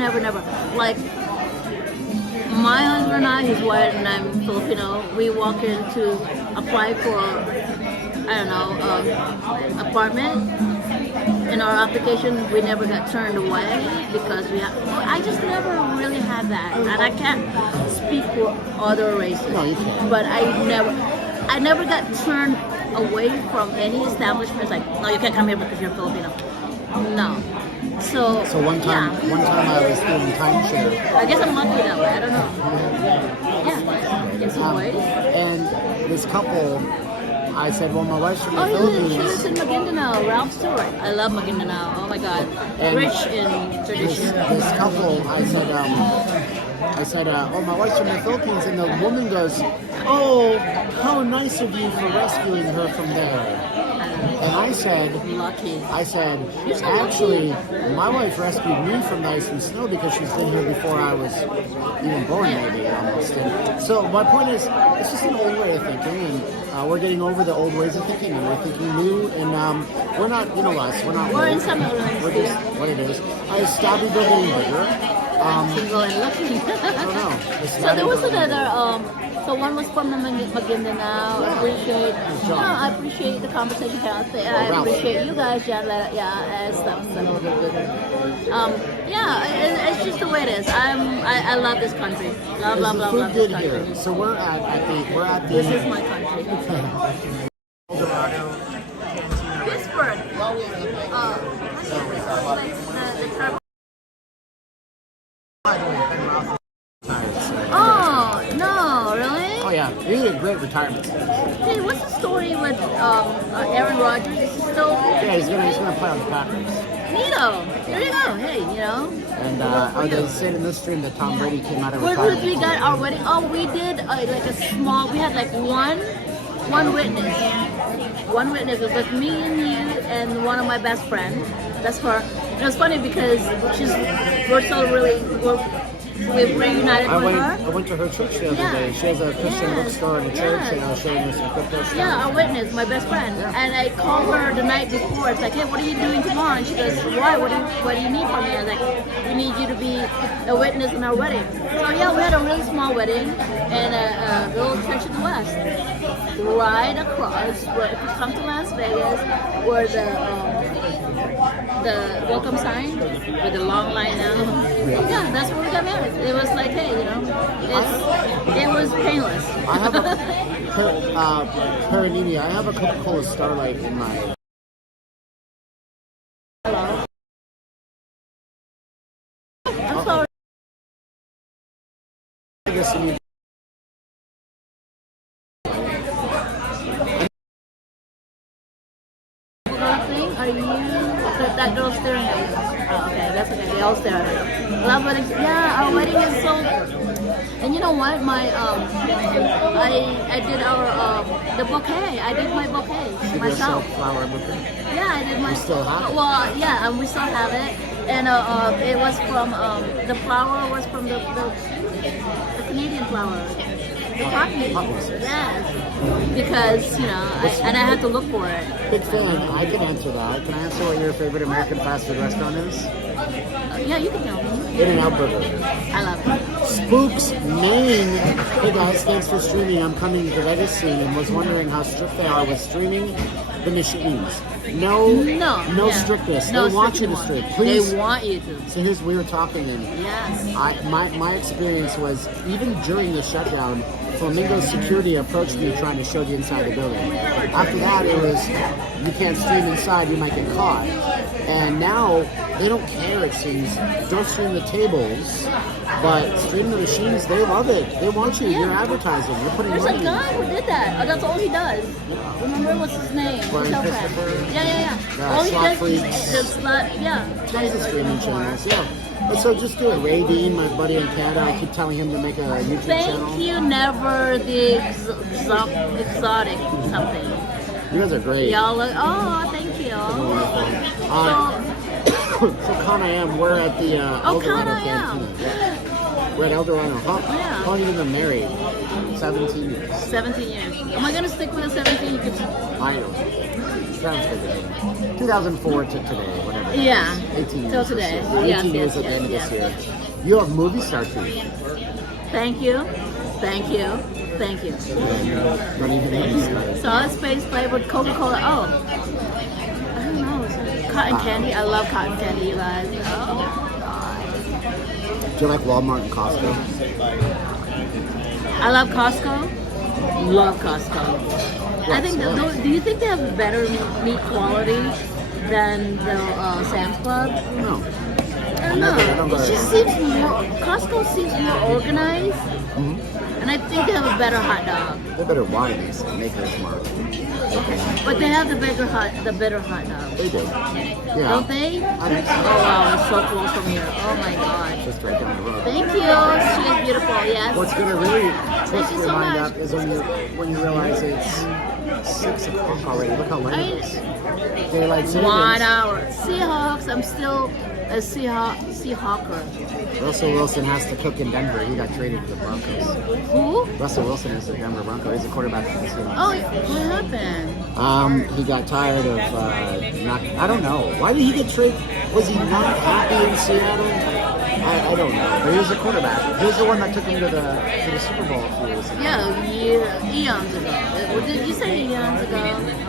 my husband and I, he's white and I'm Filipino, we walk in to apply for, I don't know, apartment. In our application, we never got turned away because I just never really had that. And I can't speak for other races. No, you can't. But I never got turned away from any establishments like, no, you can't come here because you're Filipino. No. So one time I was doing timeshare. I guess I'm lucky that way. I don't know. Yeah. It's white. And this couple, I said, well, my wife's from the She Philippines. lives in Maguindanao, Ralph's store. I love Maguindanao. Oh my God. And Rich in tradition. This couple, I said, oh, my wife's from the Philippines. And the woman goes, oh, how nice of you for rescuing her from there. And I said, Lucky. You're so actually, my wife rescued me from the ice and snow because she's been here before I was even born, maybe, almost. And so my point is, it's just an old way of thinking, and we're getting over the old ways of thinking, and we're thinking new, and we're not, we're not. We're in Summerlin. We're just what it is. Stabby building bigger. Single and lucky. I don't know. So there was another, so one was from the Maguindanao. I appreciate the conversation. I appreciate you guys, and stuff. So, it's just the way it is. I love this country. Love food good this here. country. So we're at the. This is my country. Dorado, Cantina. Pittsburgh. Oh, no, really? Oh yeah, you need a great retirement. Hey, what's the story with Aaron Rodgers? Is he still Yeah, he's gonna play on the Packers. Neato? There you go. Hey, And they said in this stream that Tom Brady came out of Where retirement. did we got our wedding? Oh, we did like a small. We had like one witness. One witness. It was me and you and one of my best friends. That's her. And it was funny because we've reunited with her. I went to her church the other day. She has a Christian bookstore in the church, and I was showing her some crypto stuff. Yeah, our witness, my best friend. And I called her the night before. It's like, hey, what are you doing tomorrow? And she goes, why? What do you need from me? I was like, we need you to be a witness in our wedding. So yeah, we had a really small wedding in a little church in the West. Right across, where if you come to Las Vegas, where the welcome sign with the long line now. Yeah, that's where we got married. It was like, hey, it was painless. I have a Paranini. I have a Coca-Cola Starlight in my. Hello. I'm sorry. I guess you need. Are you that girl's staring at you? Oh, okay, that's okay. They all stare at her. Love weddings. Yeah, our wedding is so. And you know what? My I did our the bouquet. I did my bouquet myself. Flower bouquet. Yeah, I did my. You still have it? Well, yeah, and we still have it. And it was from the flower was from the Canadian flower. The poppies. Yes. Because, and I had to look for it. Big fan. I can answer that. Can I answer what your favorite American fast food restaurant is? Yeah, you can tell me. In-N-Out Burger. I love it. Spooks, Maine. Hey guys, thanks for streaming. I'm coming to Vegas soon and was wondering how strict they are with streaming the machines. No strictness. No they want you to strict stream. Please. They want you to. So here's we were talking and Yes. my experience was even during the shutdown, Flamingo security approached me trying to show the inside of the building. After that, it was you can't stream inside, you might get caught. And now they don't care. It seems don't stream the tables, but stream the machines. They love it. They want you. You're advertising. You're putting There's money. a guy who did that. Oh, that's all he does. Remember what's his name? Brian Tell Christopher. Fred. Yeah. Yeah, All he Slot does Freaks. is the slot. Yeah. Tons of streaming channels. Yeah. And so just do it. Ray Dean, my buddy in Canada, I keep telling him to make a YouTube channel. Thank you, never the exotic something. You guys are great. Y'all look. Oh, thank you. So Canam, we're at the El Dorado Canam. Cantina. We're at El Dorado. How long have you been married? 17 years. 17 years. Am I gonna stick with the 17? You could. I know. Sounds good. 2004 to today, whatever. Yeah. 18 years. Till today. This year. 18 years at the end of this year. You have movie star too. Thank you. Thank you. Thank you. Don't even get me started. Solid space flavored Coca-Cola. Oh, I don't know. Cotton candy. I love cotton candy, you guys. Oh, Do you like Walmart and Costco? I love Costco. Love Costco. I think do you think they have better meat quality than the Sam's Club? No. I don't know. It just seems more. Costco seems more organized, and I think they have a better hot dog. They better wine these makers smart. But they have the better hot dog. They do. Yeah. Don't they? I think so. Oh wow, it's so close from here. Oh my god. Just right down the road. Thank you. She is beautiful. Yes. What's gonna really twist you your so mind much. up is when you realize it's 6 o'clock already. Look how late it is. Daylight savings. 1 hour. Seahawks. I'm still a Seahawker. Russell Wilson has to cook in Denver. He got traded to the Broncos. Who? Russell Wilson is the Denver Broncos. He's a quarterback for the Seahawks. Oh, what happened? He got tired of I don't know. Why did he get traded? Was he not happy in Seattle? I don't know. But he was a quarterback. He was the one that took him to the Super Bowl a few years ago. Yeah, eons ago. Did you say eons ago?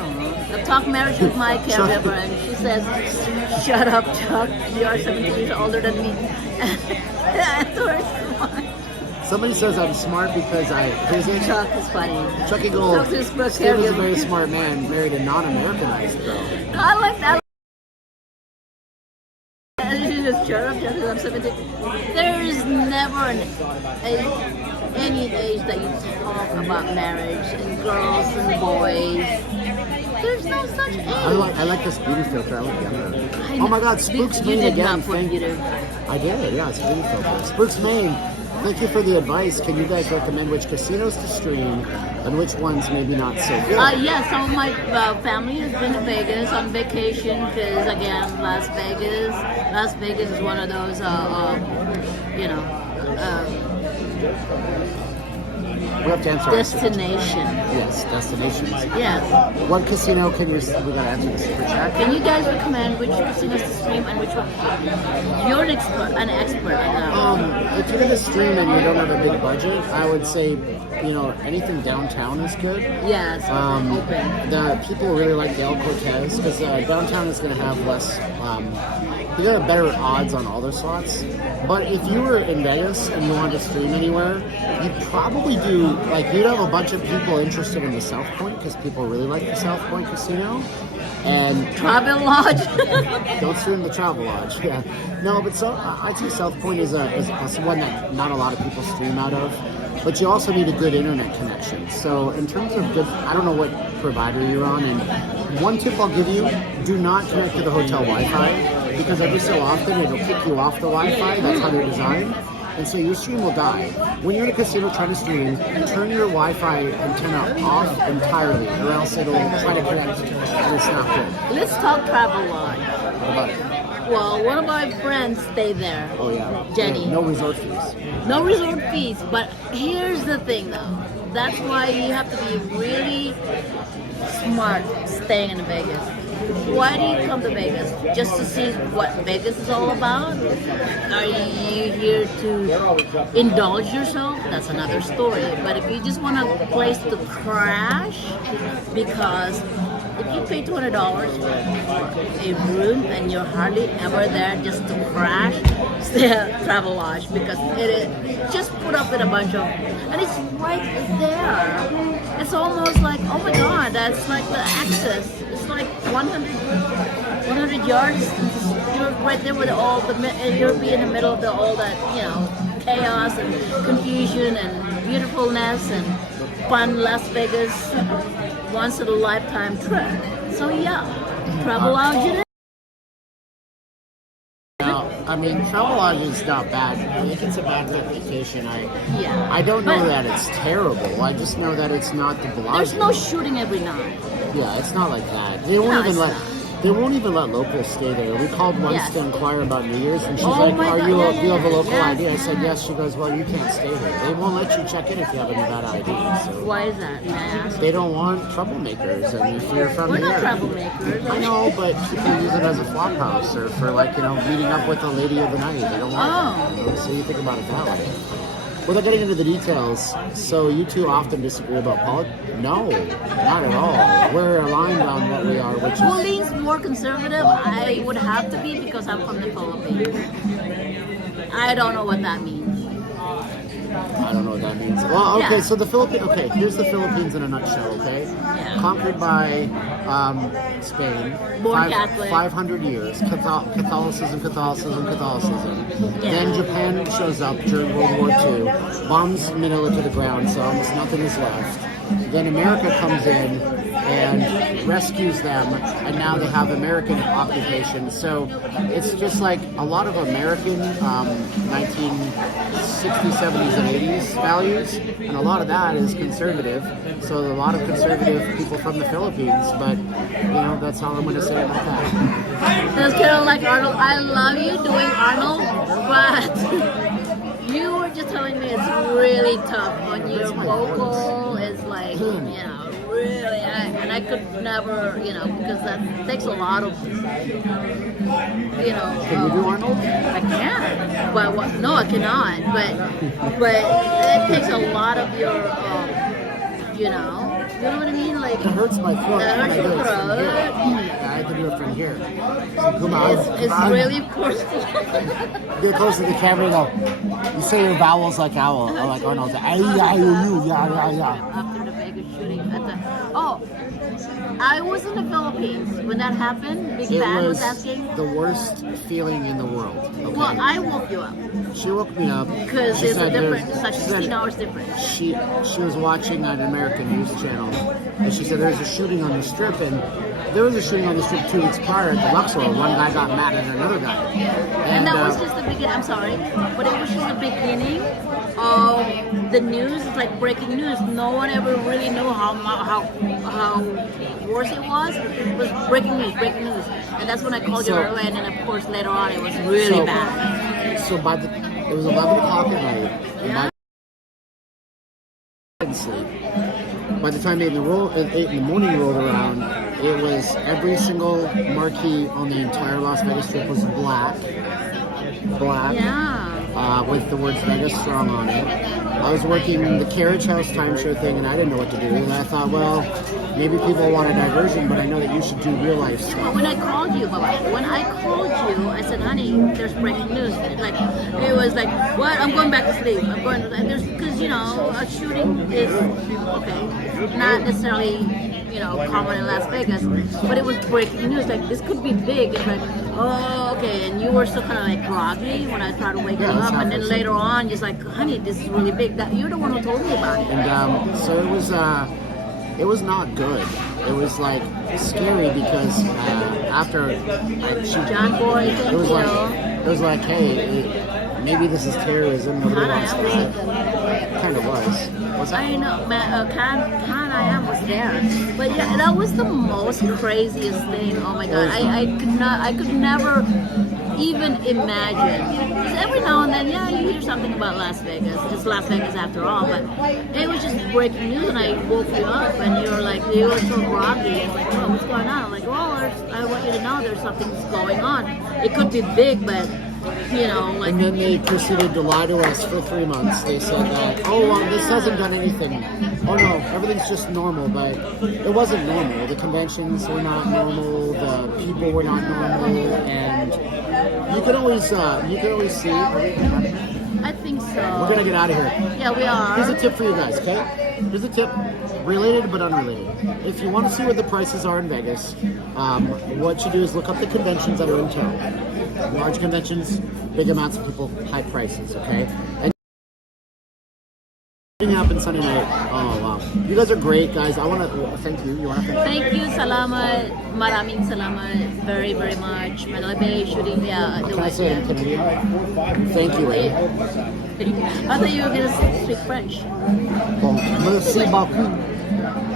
I talked marriage with my caregiver, and she says, "Shut up, Chuck. You are 17 years older than me." Somebody says I'm smart because his name Chuck is funny. Chucky Gold. Chuck is my Steve is a caregiver. very smart man, married a non-Americanized girl. No, I like that. She just shut up, Chuck. I'm 17. There is never any age that you talk about marriage and girls and boys. There's no such age. I like this beauty filter. I look younger. Oh my God, Spooks You Maine did again. not put Thank- beauty. I did, yeah, it's a beauty filter. Spooks Maine, thank you for the advice. Can you guys recommend which casinos to stream and which ones maybe not so good? Yeah, some of my family has been to Vegas on vacation because, again, Las Vegas is one of those, We have to answer our super chat. destination. Yes, destinations. Yes. What casino can you? We gotta answer the super chat. Can you guys recommend which casinos to stream and which one? You're an expert I know. If you're gonna stream and you don't have a big budget, I would say, anything downtown is good. Yes, open. The people really like the El Cortez because downtown is going to have less. You got better odds on all their slots. But if you were in Vegas and you wanted to stream anywhere, you'd probably do you'd have a bunch of people interested in the South Point because people really like the South Point Casino. And Travel Lodge. don't stream the Travel Lodge. Yeah, no, but I'd say South Point is one that not a lot of people stream out of. But you also need a good internet connection. So in terms of good, I don't know what provider you're on. And one tip I'll give you: do not connect to the hotel Wi-Fi because every so often it'll kick you off the Wi-Fi. That's how they're designed. And so your stream will die. When you're in a casino trying to stream, turn your Wi-Fi antenna off entirely, or else it'll try to connect and it's not good. Let's talk Travel Lodge. What about it? Well, one of my friends stayed there. Oh yeah, Jenny. No resort fees. No resort fees, but here's the thing though. That's why you have to be really smart staying in Vegas. Why do you come to Vegas? Just to see what Vegas is all about? Are you here to indulge yourself? That's another story. But if you just want a place to crash, because if you pay $200 for a room and you're hardly ever there just to crash, stay at Travel Lodge because it is just put up with a bunch of, and it's right there. It's almost like, oh my God, that's like the access. It's like 100 yards. You're right there with you'll be in the middle of all that, chaos and confusion and beautifulness and fun Las Vegas. Once in a lifetime trip. So yeah, Travel Lodge it is. Now, Travel Lodge is not bad. I think it's a bad reputation. Yeah. I don't know But that it's terrible. I just know that it's not the Bellagio. there's no shooting every night. Yeah, it's not like that. They won't No, even it's let. not. They won't even let locals stay there. We called once Yes. to inquire about New Year's, and she's Oh like, my God, do you have a local yes, ID? I said, yes. yes. She goes, well, you can't stay here. They won't let you check in if you have a Nevada ID. So Why is that? May I ask? they don't want troublemakers, and if you're from We're here, not troublemakers. I know, but people use it as a flop house or for meeting up with the lady of the night. They don't want that. So you think about it that way. without getting into the details, so you two often disagree about politics? No, not at all. We're aligned on what we are, which Who is... leans more conservative? I would have to be because I'm from the Philippines. I don't know what that means. I don't know what that means. Well, okay, Yeah. so the Philippines. Okay, here's the Philippines in a nutshell. Okay, Yeah. conquered by Spain. Born Catholic. 500 years. Catholicism. Yeah. Then Japan shows up during World War II, bombs Manila to the ground, so almost nothing is left. Then America comes in and rescues them, and now they have American occupation. So it's just like a lot of American 1960s, 70s, and 80s values, and a lot of that is conservative. So a lot of conservative people from the Philippines, but you know, that's how I'm going to say it like that. That's kind of like Arnold. I love you doing Arnold, but you were just telling me it's really tough on your vocal. It's like, you know, really, and I could never, you know, because that takes a lot of, you know. Can you do Arnold? I can, but no, I cannot. But it takes a lot of your, you know what I mean? Like, It hurts my throat. It hurts when I do your it from throat. here. I have to do it from here. So come on, it's come on. really coarse. Get close to the camera and go. You say your vowels like owl, or like Arnold. Ay, ay, you, yeah. After the Vegas shooting I was in the Philippines when that happened. Big It Fan was was asking. the worst feeling in the world. Okay? Well, I woke you up She woke me up because She it's a said different, there's- it's like she said 16 hours difference. She was watching an American news channel, and she said there's a shooting on the strip, and there was a shooting on the strip 2 weeks prior at the Luxor. One guy got mad at another guy, And that was just the beginning. I'm sorry, but it was just the beginning of the news. It's like breaking news. No one ever really knew how worse it was. It was breaking news, and that's when I called you So- right away. And then of course later on it was really bad. So it was 11 o'clock at night. And Yeah. I didn't sleep. By the time 8 in the morning rolled around, it was every single marquee on the entire Las Vegas Strip was black, Yeah. with the words Vegas Strong on it. I was working the Carriage House timeshare thing, and I didn't know what to do. And I thought, well, maybe people want a diversion, but I know that you should do real life stuff. When I called you, I said, honey, there's breaking news. It was like, what? I'm going back to sleep. I'm going to, and there's, because, you know, a shooting is, okay, not necessarily, you know, common in Las Vegas, but it was breaking news. Like, this could be big. It's like, oh, okay. And you were still kind of like groggy when I tried to wake you that's up. how And it then is. later on, just like, honey, this is really big. That you're the one who told me about it. And so it was not good. It was like scary because after John Boy, thank it was you. like hey, maybe this is terrorism. Nobody wants this. Kind of was. What's that? I know, man. Can I am was there, but yeah, that was the most craziest thing. Oh my god, I could never even imagine. Because every now and then, yeah, you hear something about Las Vegas. It's Las Vegas after all, but it was just breaking news, and I woke you up, and you were so groggy. It's like, oh, what's going on? I'm like, well, I want you to know there's something going on. It could be big, but you know, like. And then they proceeded to lie to us for 3 months. They said that, oh, well, this hasn't done anything. Oh no, everything's just normal, but it wasn't normal. The conventions were not normal. The people were not normal, and you could always see. I think so. We're gonna get out of here. Yeah, we are. Here's a tip for you guys, okay? Here's a tip, related but unrelated. If you want to see what the prices are in Vegas, what you do is look up the conventions that are in town. Large conventions, big amounts of people, high prices, okay? And something happened Sunday night. Oh wow, you guys are great, guys. I want to thank you. You want to thank? Thank you, salamat. Maraming salamat. Very, very much. Manila Bay shooting, yeah. Can I say it in Canadian? Thank you, eh? I thought you were going to speak French. Bon, merci beaucoup.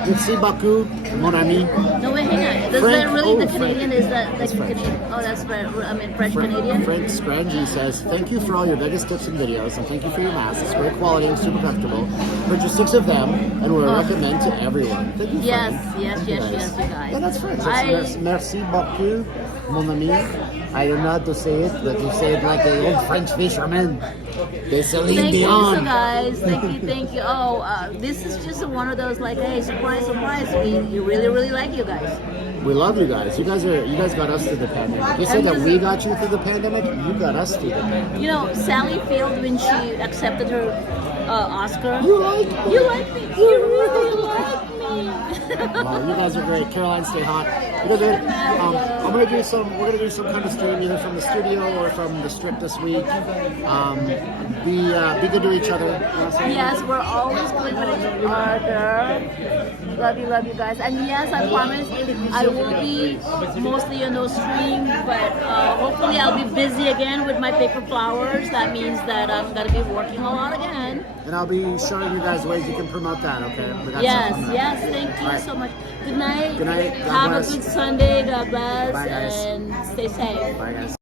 Merci beaucoup, mon ami. No, wait, hang on. Is Frank- that really the oh, Canadian? Frank. Is that like That's French. Canadian? Oh, that's French Canadian? Frank Scrangy says, thank you for all your Vegas tips and videos, and thank you for your masks. Great quality and super comfortable. Purchased 6 of them, and will recommend to everyone. Thank you, Yes, Frank. yes, Thank you, yes, yes, you guys. Yeah, that's French. I- Merci beaucoup, mon ami. I don't know how to say it, but you say it like the old French fisherman. De Celine Thank you, so Dion. guys. Thank you. Oh, this is just one of those like, hey, surprise, surprise. We really, really like you guys. We love you guys. You guys got us through the pandemic. You said that we got you through the pandemic. You got us through the pandemic. You know, Sally failed when she accepted her Oscar. You like me. You like me. You really like me. Oh, you guys are great. Caroline, stay hot. You guys are great. We're gonna do some kind of stream either from the studio or from the strip this week. Be good to each other. Yes, we're always good with each other. Love you guys. And yes, I promise I will be mostly on those streams, but hopefully I'll be busy again with my paper flowers. That means that I'm gonna be working a lot again. And I'll be showing you guys ways you can promote that, okay? We got Yes, something. yes, thank you All right. so much. Good night. Good night. God Have bless. a good Sunday. God bless. Bye, guys. And stay safe. Bye, guys.